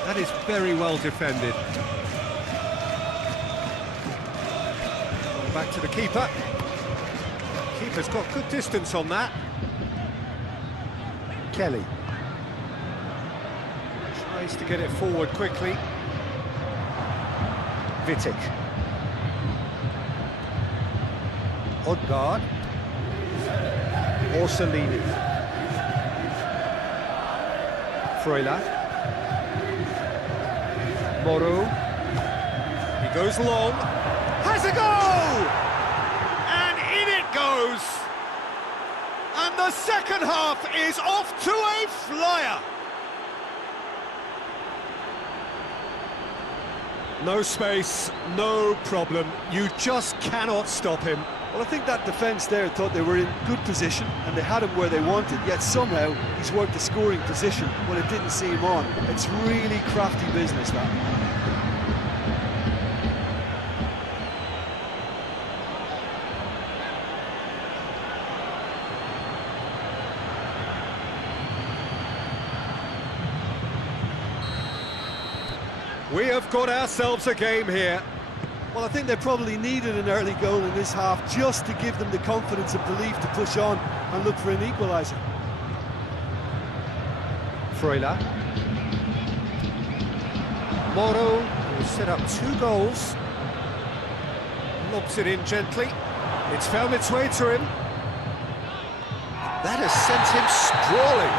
That is very well defended. Back to the keeper. Keeper's got good distance on that. Kelly. Tries to get it forward quickly. Vitic. Odegaard. Orsolini. Freuler. Moro. He goes long. Has a goal! And in it goes! And the second half is off to a flyer! No space, no problem. You just cannot stop him. Well, I think that defence there thought they were in good position and they had him where they wanted, yet somehow he's worked the scoring position when it didn't see him on. It's really crafty business, that. We have got ourselves a game here. Well, I think they probably needed an early goal in this half just to give them the confidence and belief to push on and look for an equaliser. Freuler. Moro, who set up 2 goals. Lobs it in gently. It's found its way to him. That has sent him sprawling.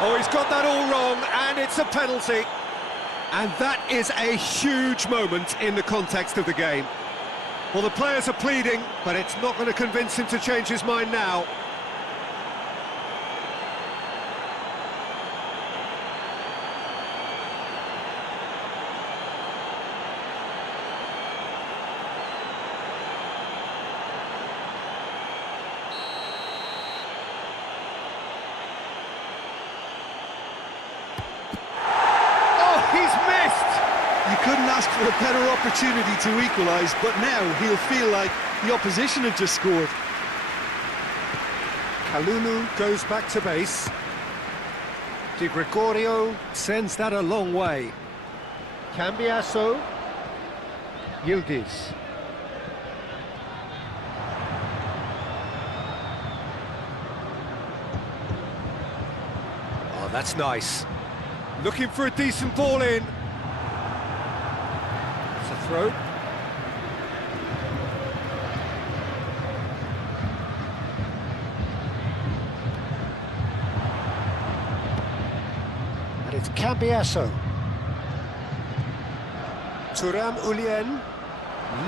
Oh, he's got that all wrong, and it's a penalty. And that is a huge moment in the context of the game. Well, the players are pleading, but it's not going to convince him to change his mind now. ask for a better opportunity to equalise, but now he'll feel like the opposition have just scored. Kalulu goes back to base. Di Gregorio Sends that a long way. Cambiasso. Yildiz. Oh, that's nice. Looking for a decent ball in. It's a throw. And it's Cambiasso. Thuram Ulien.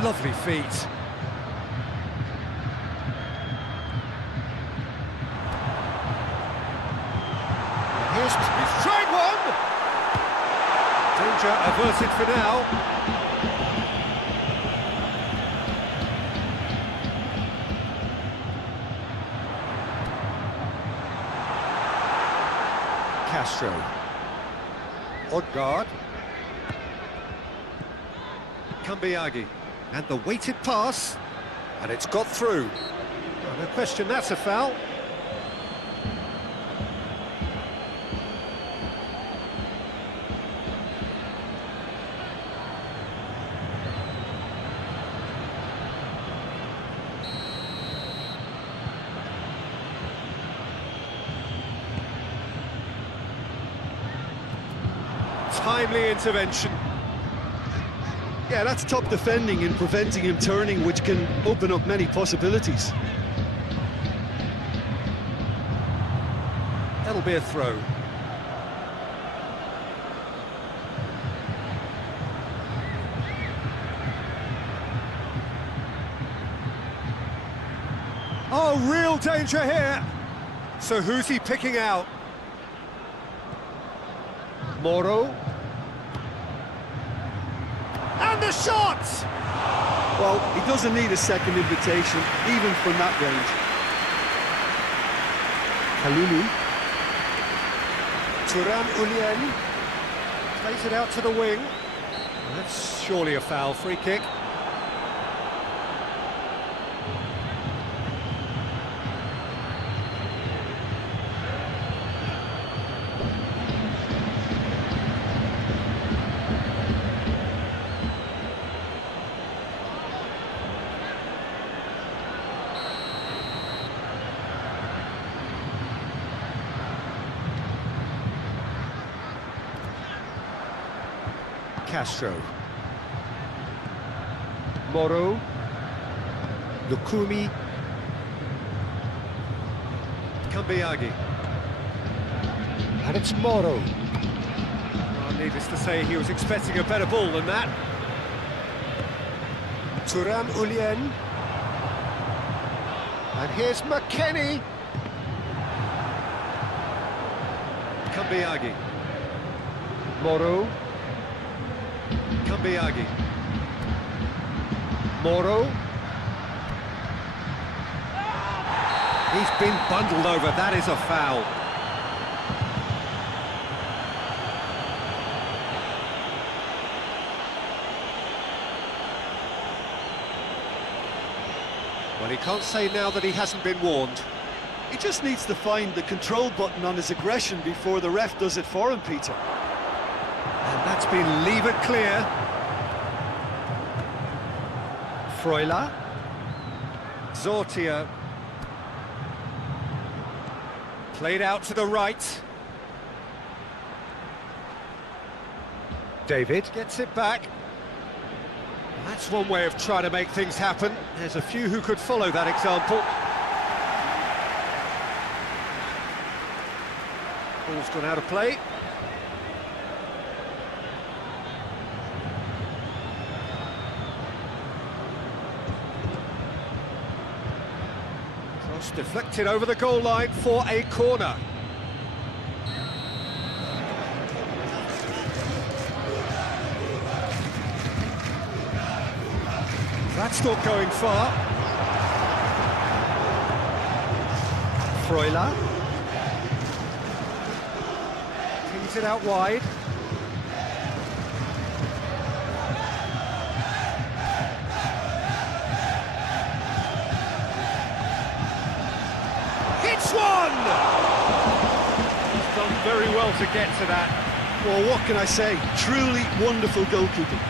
Lovely feet. He's tried one! Danger averted for now. Castro. Odegaard. Kambiagi. And the weighted pass. And it's got through. Oh, no question, that's a foul. Timely intervention. Yeah, that's top defending and preventing him turning, which can open up many possibilities. That'll be a throw. Oh, real danger here. So who's he picking out? Moro. And the shot! Well, he doesn't need a second invitation, even from that range. Kalulu. Thuram Ulien. Plays it out to the wing. That's surely a foul, free kick. Castro. Moro. Lukumi. Kambiagi. And it's Moro. Well, needless to say, he was expecting a better ball than that. Thuram Ulien. And here's McKennie. Kambiagi. Moro. Kambiagi. Moro. He's been bundled over, that is a foul. Well, he can't say now that he hasn't been warned. He just needs to find the control button on his aggression before the ref does it for him, Peter. And that's been levered clear. Freuler. Zortia. Played out to the right. David gets it back. That's one way of trying to make things happen. There's a few who could follow that example. Ball's gone out of play. Cross deflected over the goal line for a corner. That's not going far. Freuler. Kings it out wide. very well to get to that. Well, what can I say? Truly wonderful goalkeeping.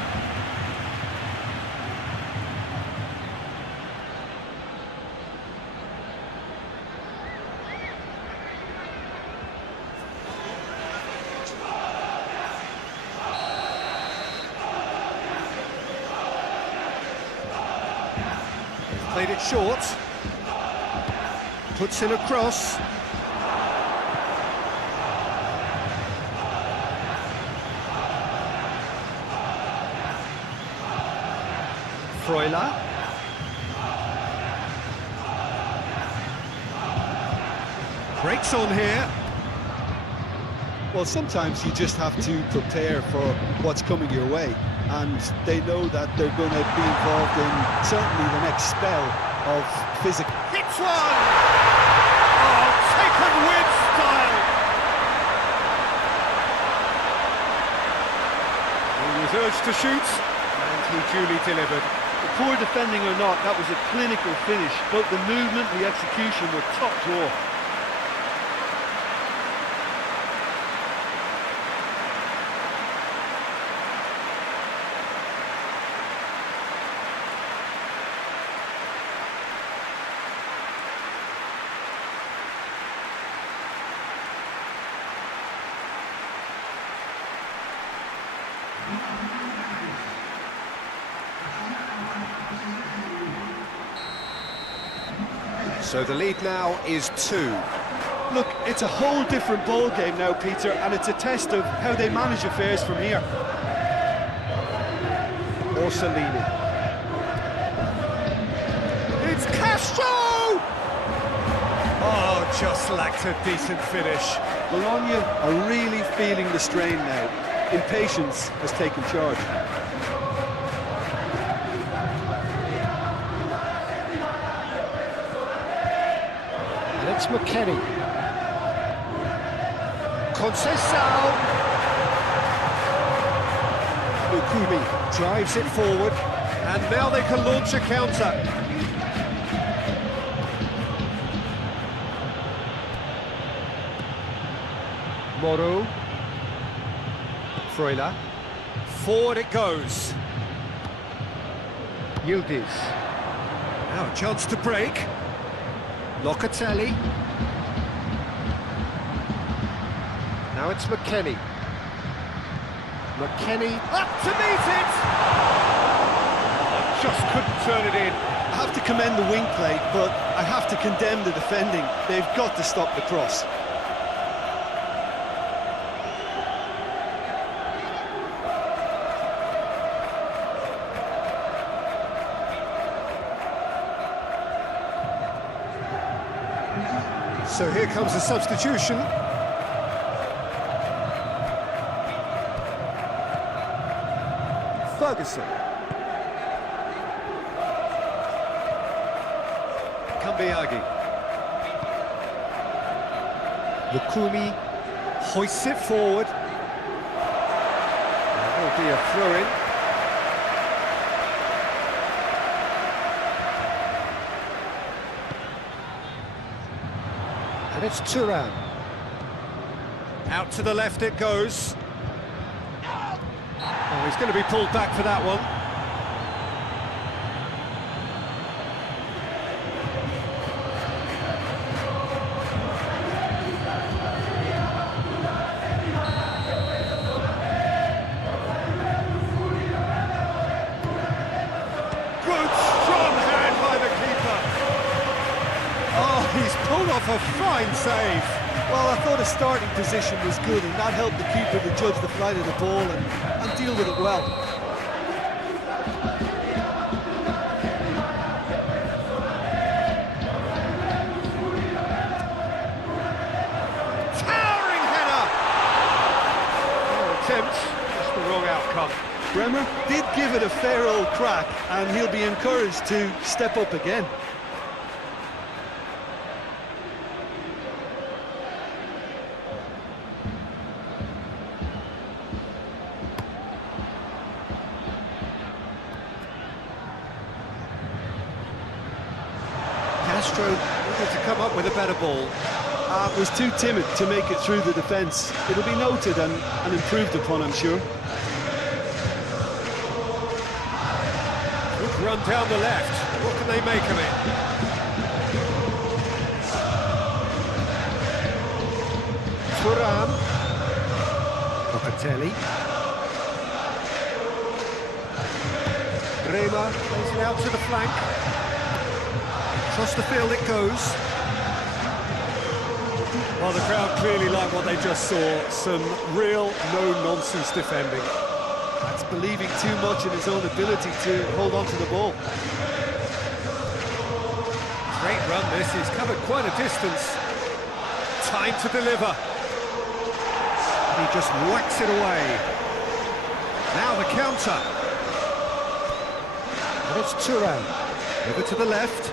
Played it short. Puts in a cross. Freuler. Breaks on here. Well, sometimes you just have to prepare for what's coming your way, and they know that they're going to be involved in certainly the next spell of physical. Hits one! Oh, taken with style! He was urged to shoot, and he duly delivered. Poor defending or not, that was a clinical finish. Both the movement and the execution were top drawer. So the lead now is 2. Look, it's a whole different ball game now, Peter, and it's a test of how they manage affairs from here. Orsolini. It's Castro! Oh, just lacked a decent finish. Bologna are really feeling the strain now. Impatience has taken charge. It's McKennie. Conceição. Lukumi drives it forward, and now they can launch a counter. Moro. Freuler. Forward it goes. Yildiz. Now a chance to break. Locatelli. Now it's McKennie. McKennie up to meet it! Oh, just couldn't turn it in. I have to commend the wing play, but I have to condemn the defending. They've got to stop the cross. So here comes a substitution. Ferguson. Kambiagi. Lukumi hoists it forward. There will be a throw-in. And it's Thuram. Out to the left it goes. Oh, he's going to be pulled back for that one. Good, strong hand by the keeper. Oh, he's pulled off a fine save. Well, I thought his starting position was good, and that helped the keeper to judge the flight of the ball and deal with it well. Towering header! Fair attempt, just the wrong outcome. Bremer did give it a fair old crack, and he'll be encouraged to step up again. Castro needed to come up with a better ball. Was too timid to make it through the defence. It'll be noted and improved upon, I'm sure. Good run down the left. What can they make of it? Thuram. Locatelli. Bremer plays it out to the flank. Across the field it goes. Well, the crowd clearly like what they just saw. Some real no-nonsense defending. That's believing too much in his own ability to hold on to the ball. Great run this, he's covered quite a distance. Time to deliver. And he just whacks it away. Now the counter. And it's Thuram. Over to the left.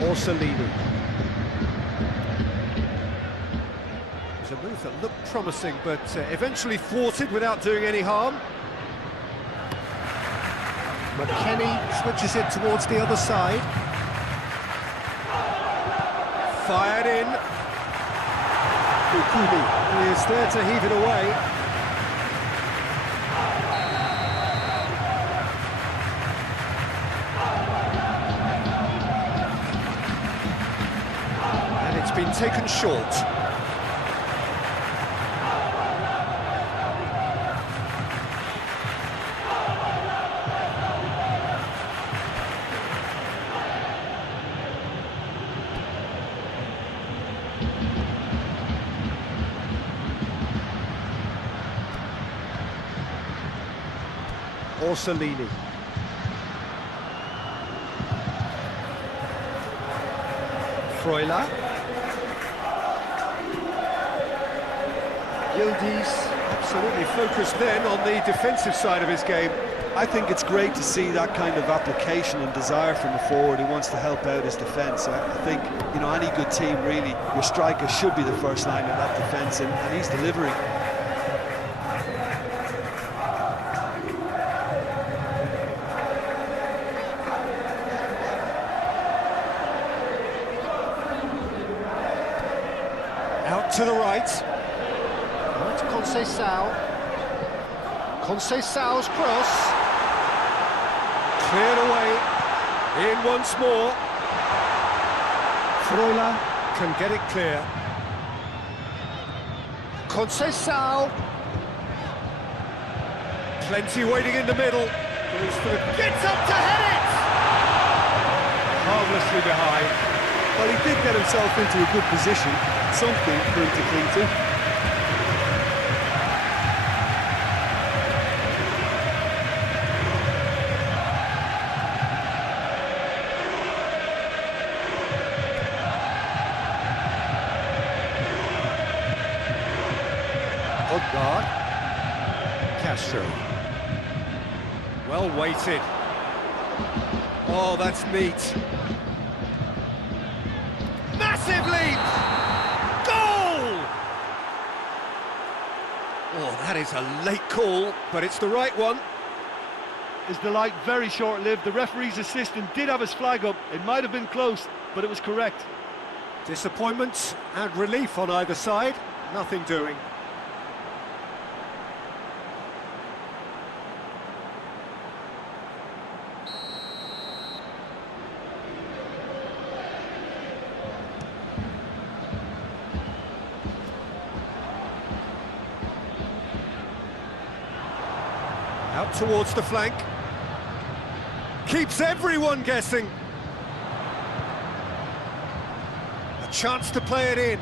Orsolini. It's a move that looked promising, but eventually thwarted without doing any harm. McKennie switches it towards the other side. Fired in. He is there to heave it away. And it's been taken short. Orsolini. Freuler. Yildiz absolutely focused then on the defensive side of his game. I think it's great to see that kind of application and desire from a forward who wants to help out his defence. I think, you know, any good team really, your striker should be the first line of that defence, and he's delivering. Out to the right. Right to Conceição. Conceição's cross. Cleared away. In once more. Freuler can get it clear. Conceição. Plenty waiting in the middle. Gets up to head it! Harmlessly behind. Well, he did get himself into a good position, something for him to cling to. Odegaard. Castro. Well weighted. Oh, that's neat. Massive leap! Goal! Oh, that is a late call, but it's the right one. His delight very short-lived. The referee's assistant did have his flag up. It might have been close, but it was correct. Disappointment and relief on either side. Nothing doing. Out towards the flank. Keeps everyone guessing. A chance to play it in.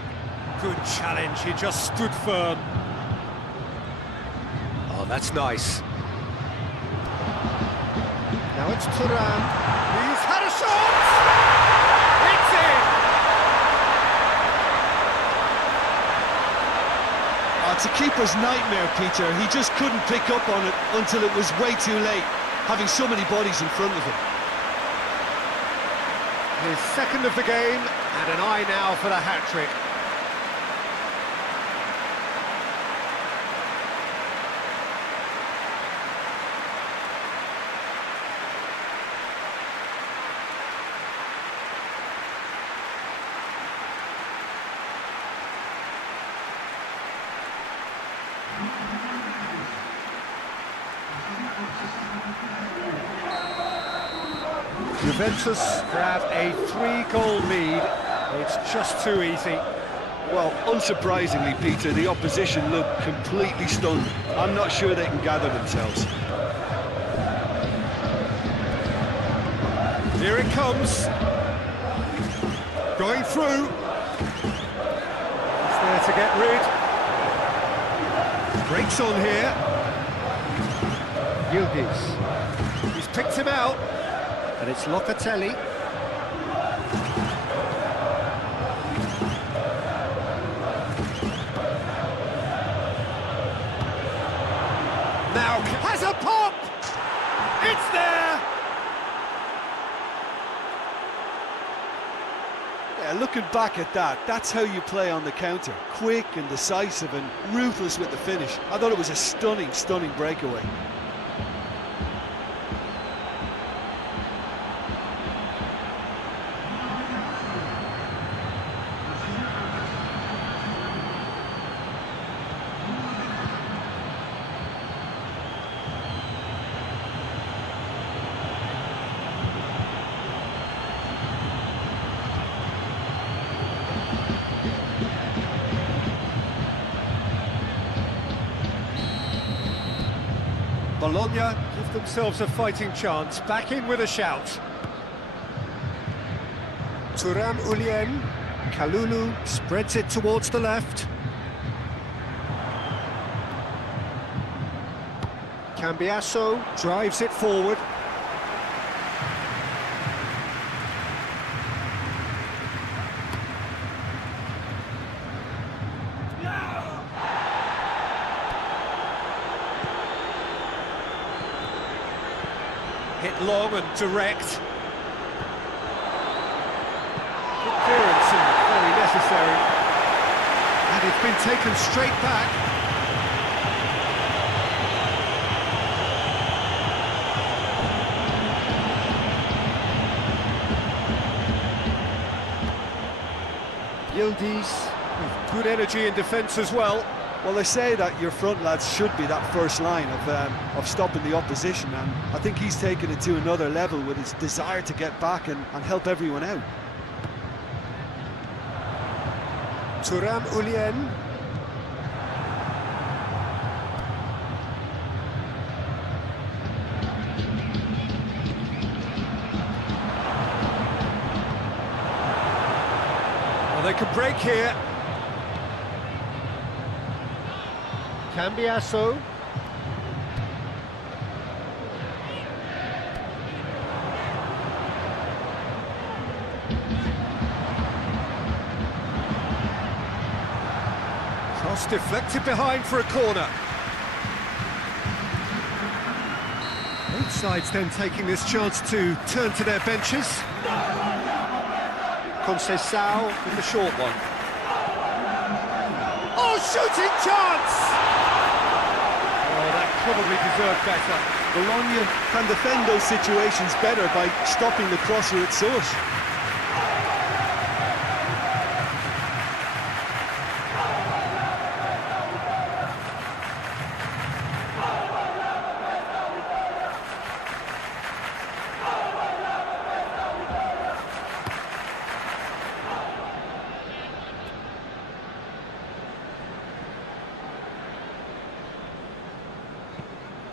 Good challenge, he just stood firm. Oh, that's nice. Now it's Thuram. He's had a shot! It's in! It's a keeper's nightmare, Peter. He just couldn't pick up on it until it was way too late, having so many bodies in front of him. His second of the game, and an eye now for the hat-trick. Juventus grab a 3-goal lead. It's just too easy. Well, unsurprisingly, Peter, the opposition look completely stunned. I'm not sure they can gather themselves. Here it comes. Going through. He's there to get rid. Breaks on here. Yildiz. He's picked him out. And it's Locatelli. Now has a pop! It's there! Yeah, looking back at that, that's how you play on the counter. Quick and decisive and ruthless with the finish. I thought it was a stunning, stunning breakaway. Bologna give themselves a fighting chance, back in with a shout. Thuram Ulien, Kalulu spreads it towards the left. Cambiasso drives it forward. Hit long and direct. Good clearance and very necessary. And it's been taken straight back. Yildiz with good energy in defence as well. Well, they say that your front lads should be that first line of stopping the opposition, and I think he's taken it to another level with his desire to get back and help everyone out. Thuram Ulien. Well, they can break here. Cambiasso. Cross deflected behind for a corner. Both sides then taking this chance to turn to their benches. Conceição with the short one. Oh, shooting chance! Probably deserved better. Bologna can defend those situations better by stopping the crosser at source.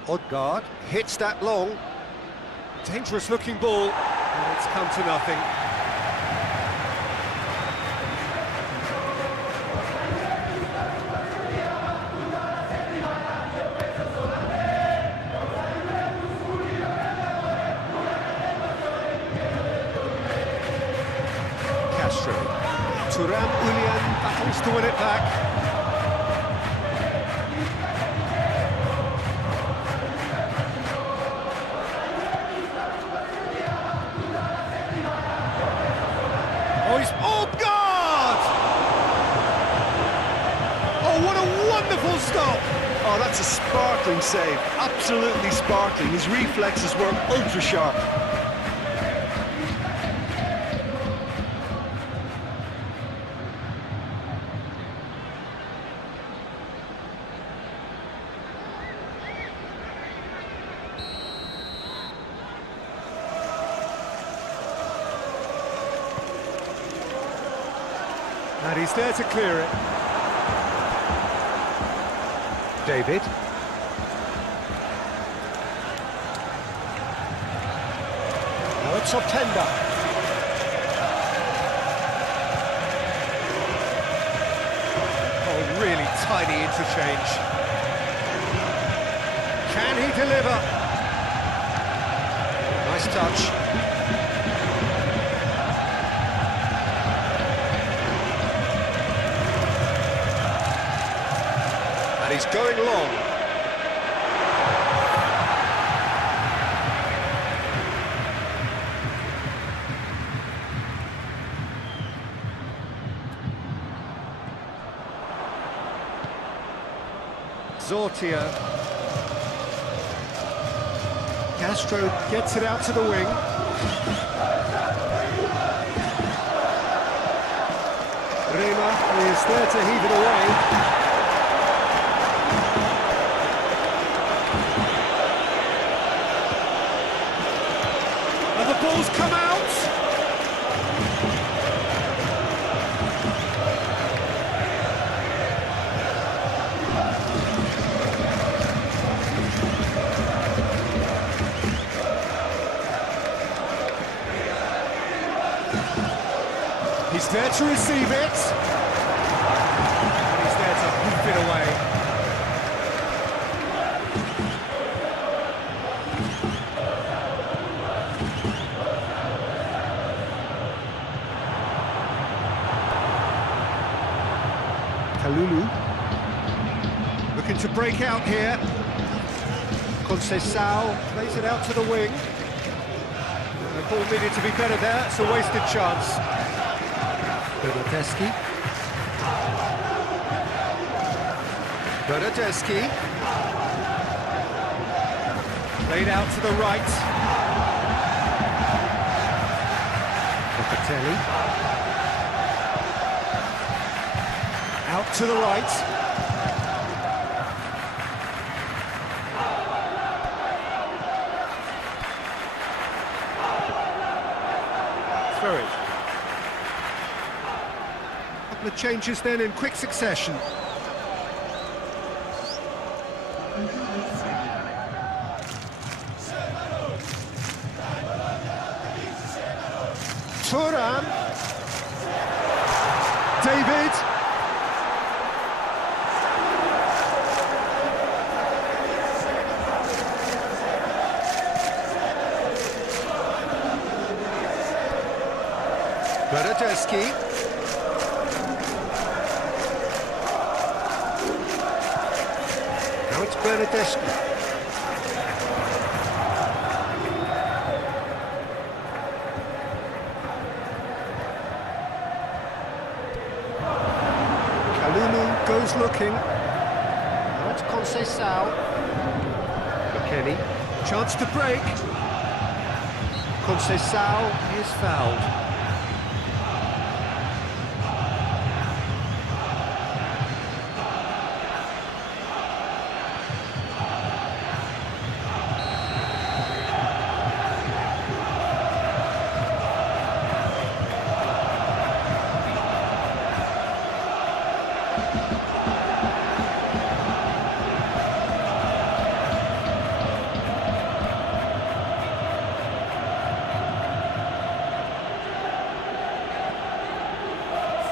Odegaard hits that long. Dangerous looking ball, and it's come to nothing. Castro. Thuram Ulien battles to win it back. Odegaard! Oh, what a wonderful stop! Oh, that's a sparkling save. Absolutely sparkling. His reflexes were ultra sharp. And he's there to clear it. David. Now it's Otenda. Oh, really tiny interchange. Can he deliver? Nice touch. And he's going long. Zortia. Castro gets it out to the wing. Rema is there to heave it away. And the ball's come out. He's there to receive it. And he's there to hoof it away. Kalulu. Looking to break out here. Conceição plays it out to the wing. The ball needed to be better there. It's a wasted chance. Bernardeschi. Played out to the right. Locatelli. Out to the right. Throw it. The changes then in quick succession. Thuram. David. Bernardeschi. Now it's Bernardeschi. Kalulu goes looking. Now it's Conceição. McKennie. Chance to break. Conceição is fouled.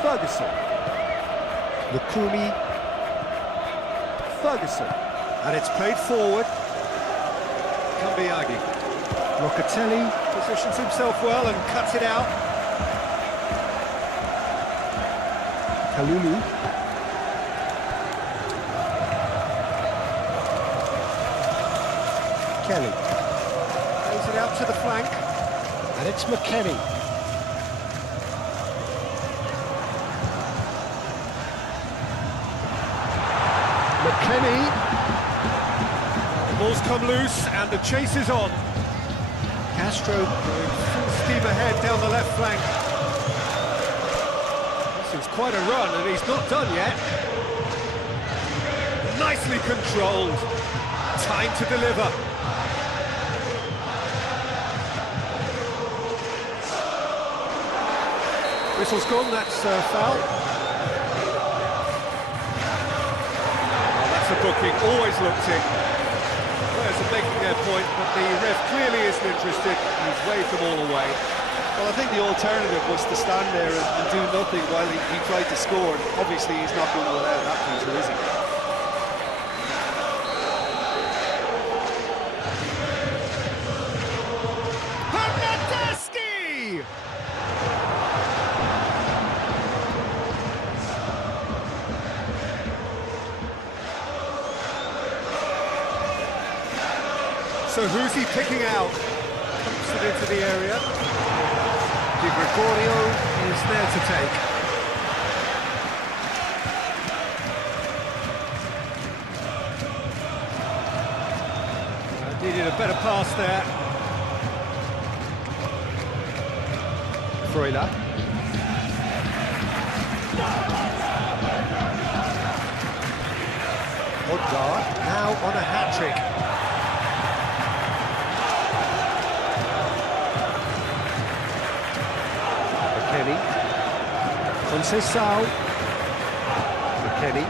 Ferguson. Lukumi. Ferguson. And it's played forward. Kambiagi. Locatelli positions himself well and cuts it out. Kalulu. Kelly. Plays it out to the flank. And it's McKennie. McKennie. The ball's come loose and the chase is on. Castro going full steam ahead down the left flank. This is quite a run and he's not done yet. Nicely controlled. Time to deliver. Whistle's gone, that's foul. booking, always looked it. Players are making their point, but the ref clearly isn't interested. He's waved them all away. Well, I think the alternative was to stand there and do nothing while he tried to score. And obviously, he's not going to allow that feature, is he? So who's he picking out? Pumps it into the area. Di Gregorio is there to take. Needed a better pass there. Freuler. Odegaard now on a hat-trick. McKennie. Conceição. McKennie.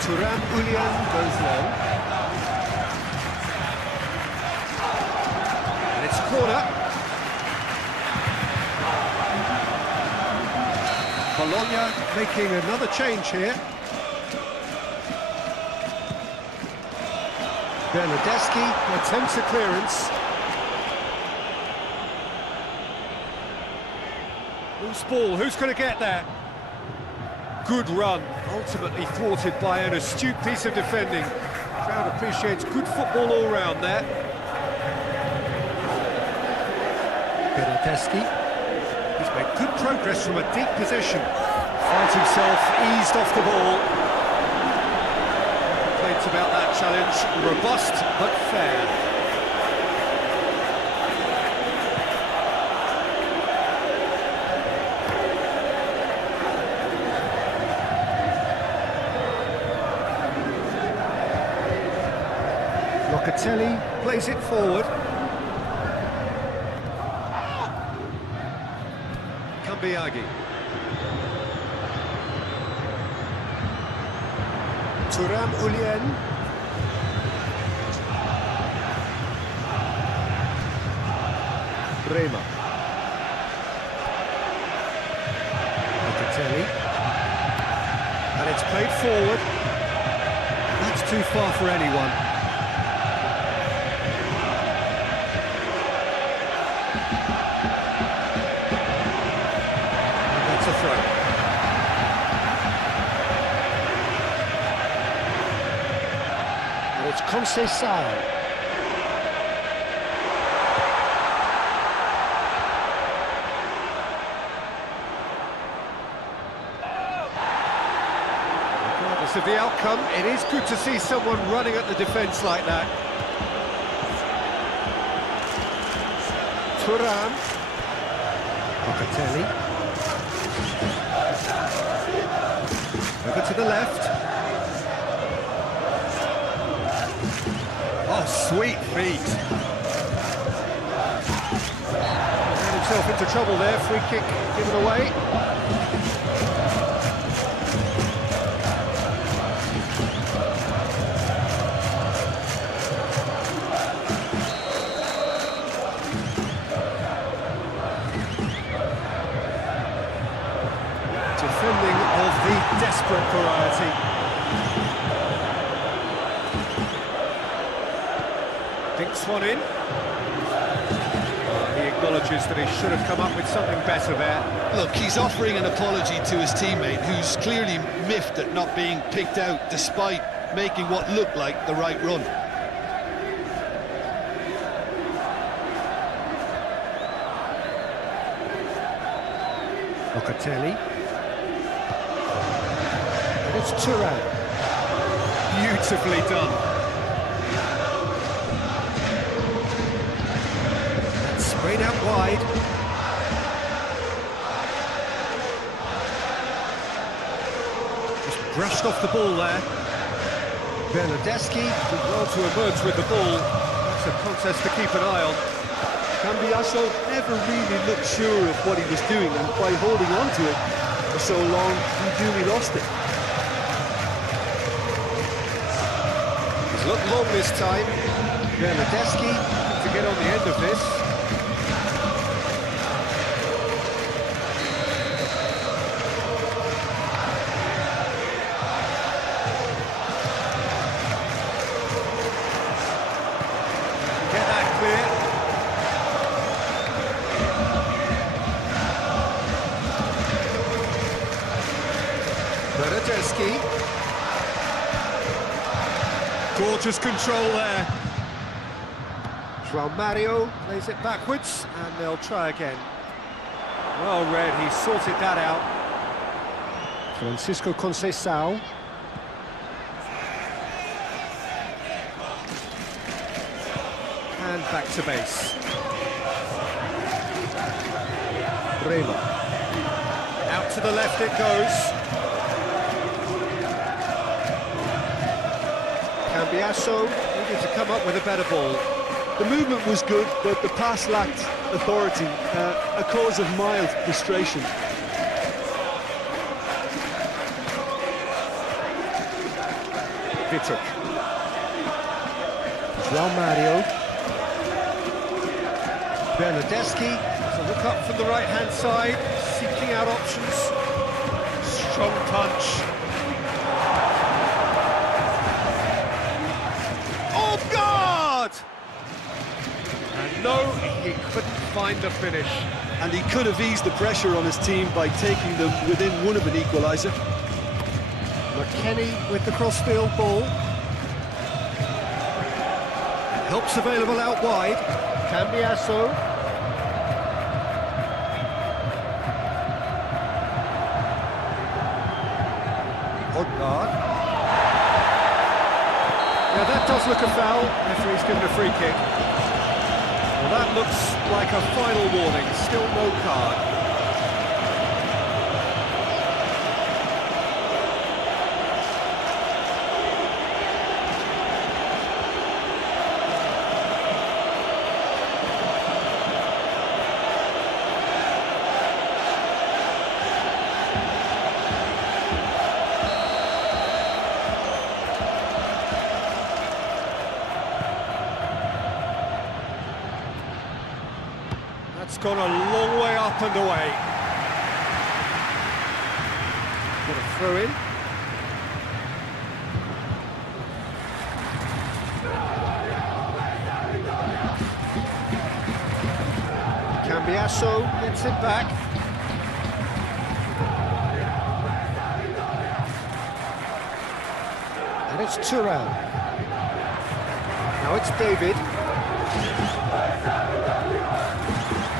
Thuram Ulian goes long. And it's a corner. Bologna making another change here. Bernardeschi attempts a clearance. Loose ball, who's going to get there? Good run, ultimately thwarted by an astute piece of defending. Crowd appreciates good football all round there. Bernardeschi. He's made good progress from a deep position. Finds himself eased off the ball. Complaints about that challenge. Robust but fair. Locatelli plays it forward. Kambiagi. Thuram Ulian. Rema. Locatelli. And it's played forward. That's too far for anyone. A throw. And it's Conceição. Regardless of the outcome, it is good to see someone running at the defence like that. Thuram. Locatelli. Over to the left. Oh, sweet feet. Got himself into trouble there. Free kick given away. Defending of the desperate variety. Dinks one in. He acknowledges that he should have come up with something better there. Look, he's offering an apology to his teammate, who's clearly miffed at not being picked out despite making what looked like the right run. Locatelli. It's Thuram. Beautifully done. And sprayed out wide. Just brushed off the ball there. Bernardeschi did well to emerge with the ball. That's a contest to keep an eye on. Cambiasso never really looked sure of what he was doing, and by holding on to it for so long, he duly lost it. Looked long this time. Bernardeschi to get on the end of this. Get that clear. Bernardeschi. Gorgeous control there. João Mario plays it backwards, and they'll try again. Well read, he sorted that out. Francisco Conceição. And back to base. Rema. Out to the left it goes. Cambiasso needed to come up with a better ball. The movement was good, but the pass lacked authority, a cause of mild frustration. Vitek. João Mario. Bernardeschi. So look up from the right-hand side, seeking out options. Strong punch. Oh, God! And no, he couldn't find the finish. And he could have eased the pressure on his team by taking them within one of an equaliser. McKennie with the cross-field ball. Help's available out wide. Cambiasso. Odegaard. Yeah, that does look a foul. Referee's given a free kick. Well, that looks like a final warning. Still no card. That's gone a long way up and away. Got a throw in. Cambiasso gets it back. And it's Thuram. Now it's David.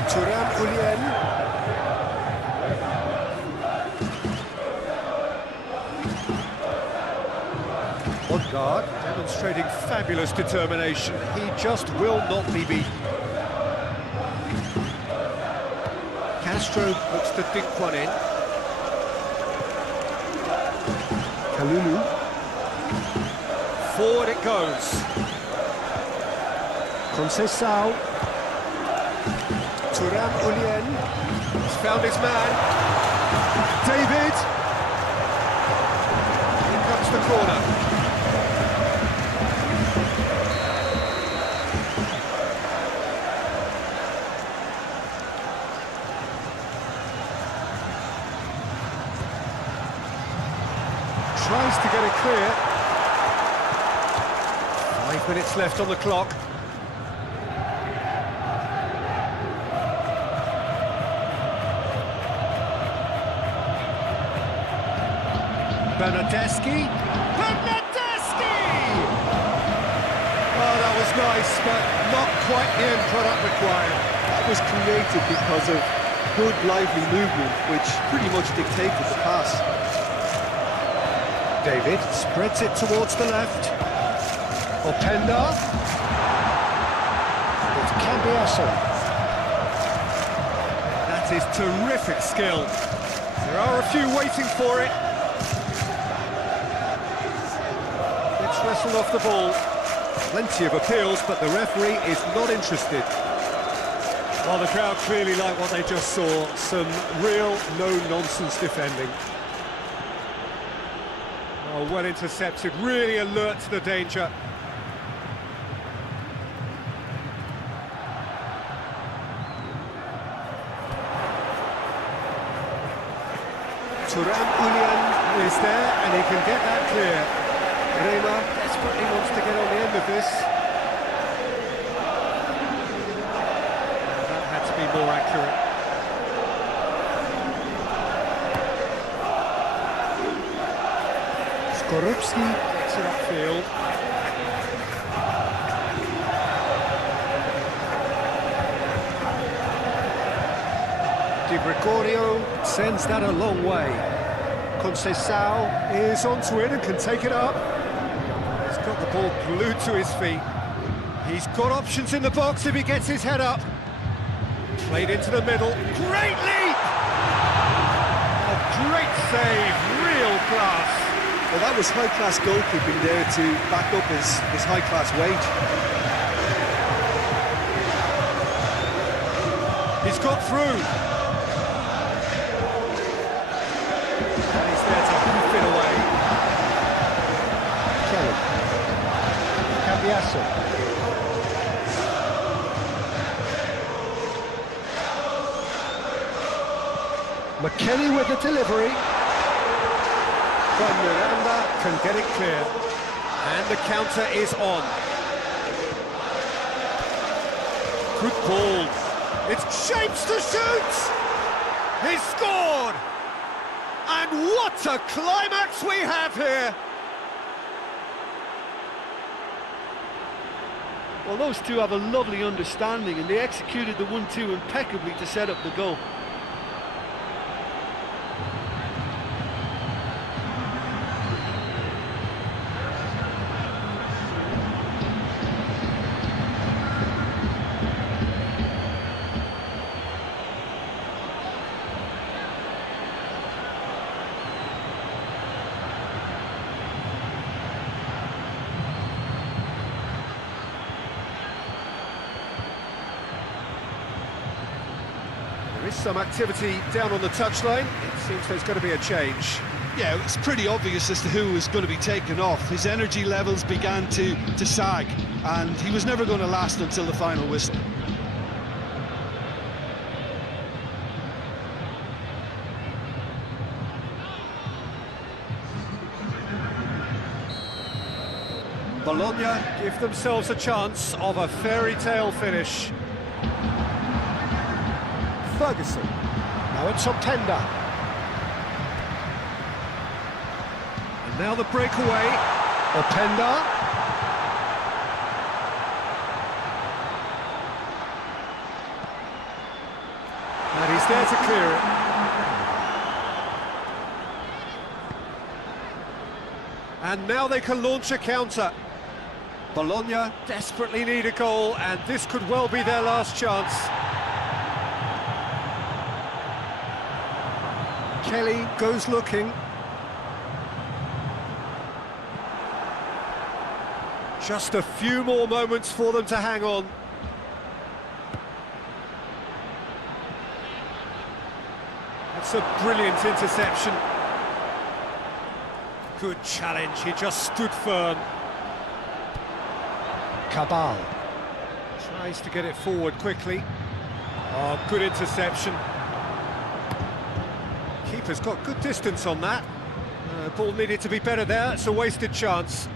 Thuram Ulien. Odegaard demonstrating fabulous determination. He just will not be beaten. Castro looks to dink one in. Kalulu. Forward it goes. Conceição. Thuram Ulien. He's found his man. David. Here comes the corner. Tries to get it clear. 5 minutes left on the clock. Bernardeschi! Bernardeschi! Oh, that was nice, but not quite the end product required. That was created because of good, lively movement, which pretty much dictated the pass. David spreads it towards the left. Openda. It's Cambiasso. That is terrific skill. There are a few waiting for it. It's wrestled off the ball. Plenty of appeals, but the referee is not interested. Well, the crowd clearly like what they just saw. Some real no-nonsense defending. Oh, well intercepted, really alert to the danger. Turan Ulian is there, and he can get that clear. Rema desperately wants to get on the end of this. That had to be more accurate. Skorupski gets it upfield. Di Gregorio sends that a long way. Conceição is onto it and can take it up. He's got the ball glued to his feet. He's got options in the box if he gets his head up. Played into the middle. Great leap! A great save, real class. Well, that was high-class goalkeeping there to back up his high-class weight. He's got through. And he's there to hoof it away. Kelly. Cambiasso. McKennie with the delivery. From Miranda can get it clear. And the counter is on. Good ball. It's shapes to shoot! He's scored! And what a climax we have here! Well, those two have a lovely understanding, and they executed the 1-2 impeccably to set up the goal. There is some activity down on the touchline. It seems there's going to be a change. Yeah, it's pretty obvious as to who was going to be taken off. His energy levels began to sag, and he was never going to last until the final whistle. Bologna give themselves a chance of a fairy tale finish. Ferguson, now it's Openda. And now the breakaway, Openda. And he's there to clear it. And now they can launch a counter. Bologna desperately need a goal, and this could well be their last chance. Kelly goes looking. Just a few more moments for them to hang on. That's a brilliant interception. Good challenge, he just stood firm. Cabal. Tries to get it forward quickly. Oh, good interception. Keeper's got good distance on that. Ball needed to be better there, it's a wasted chance.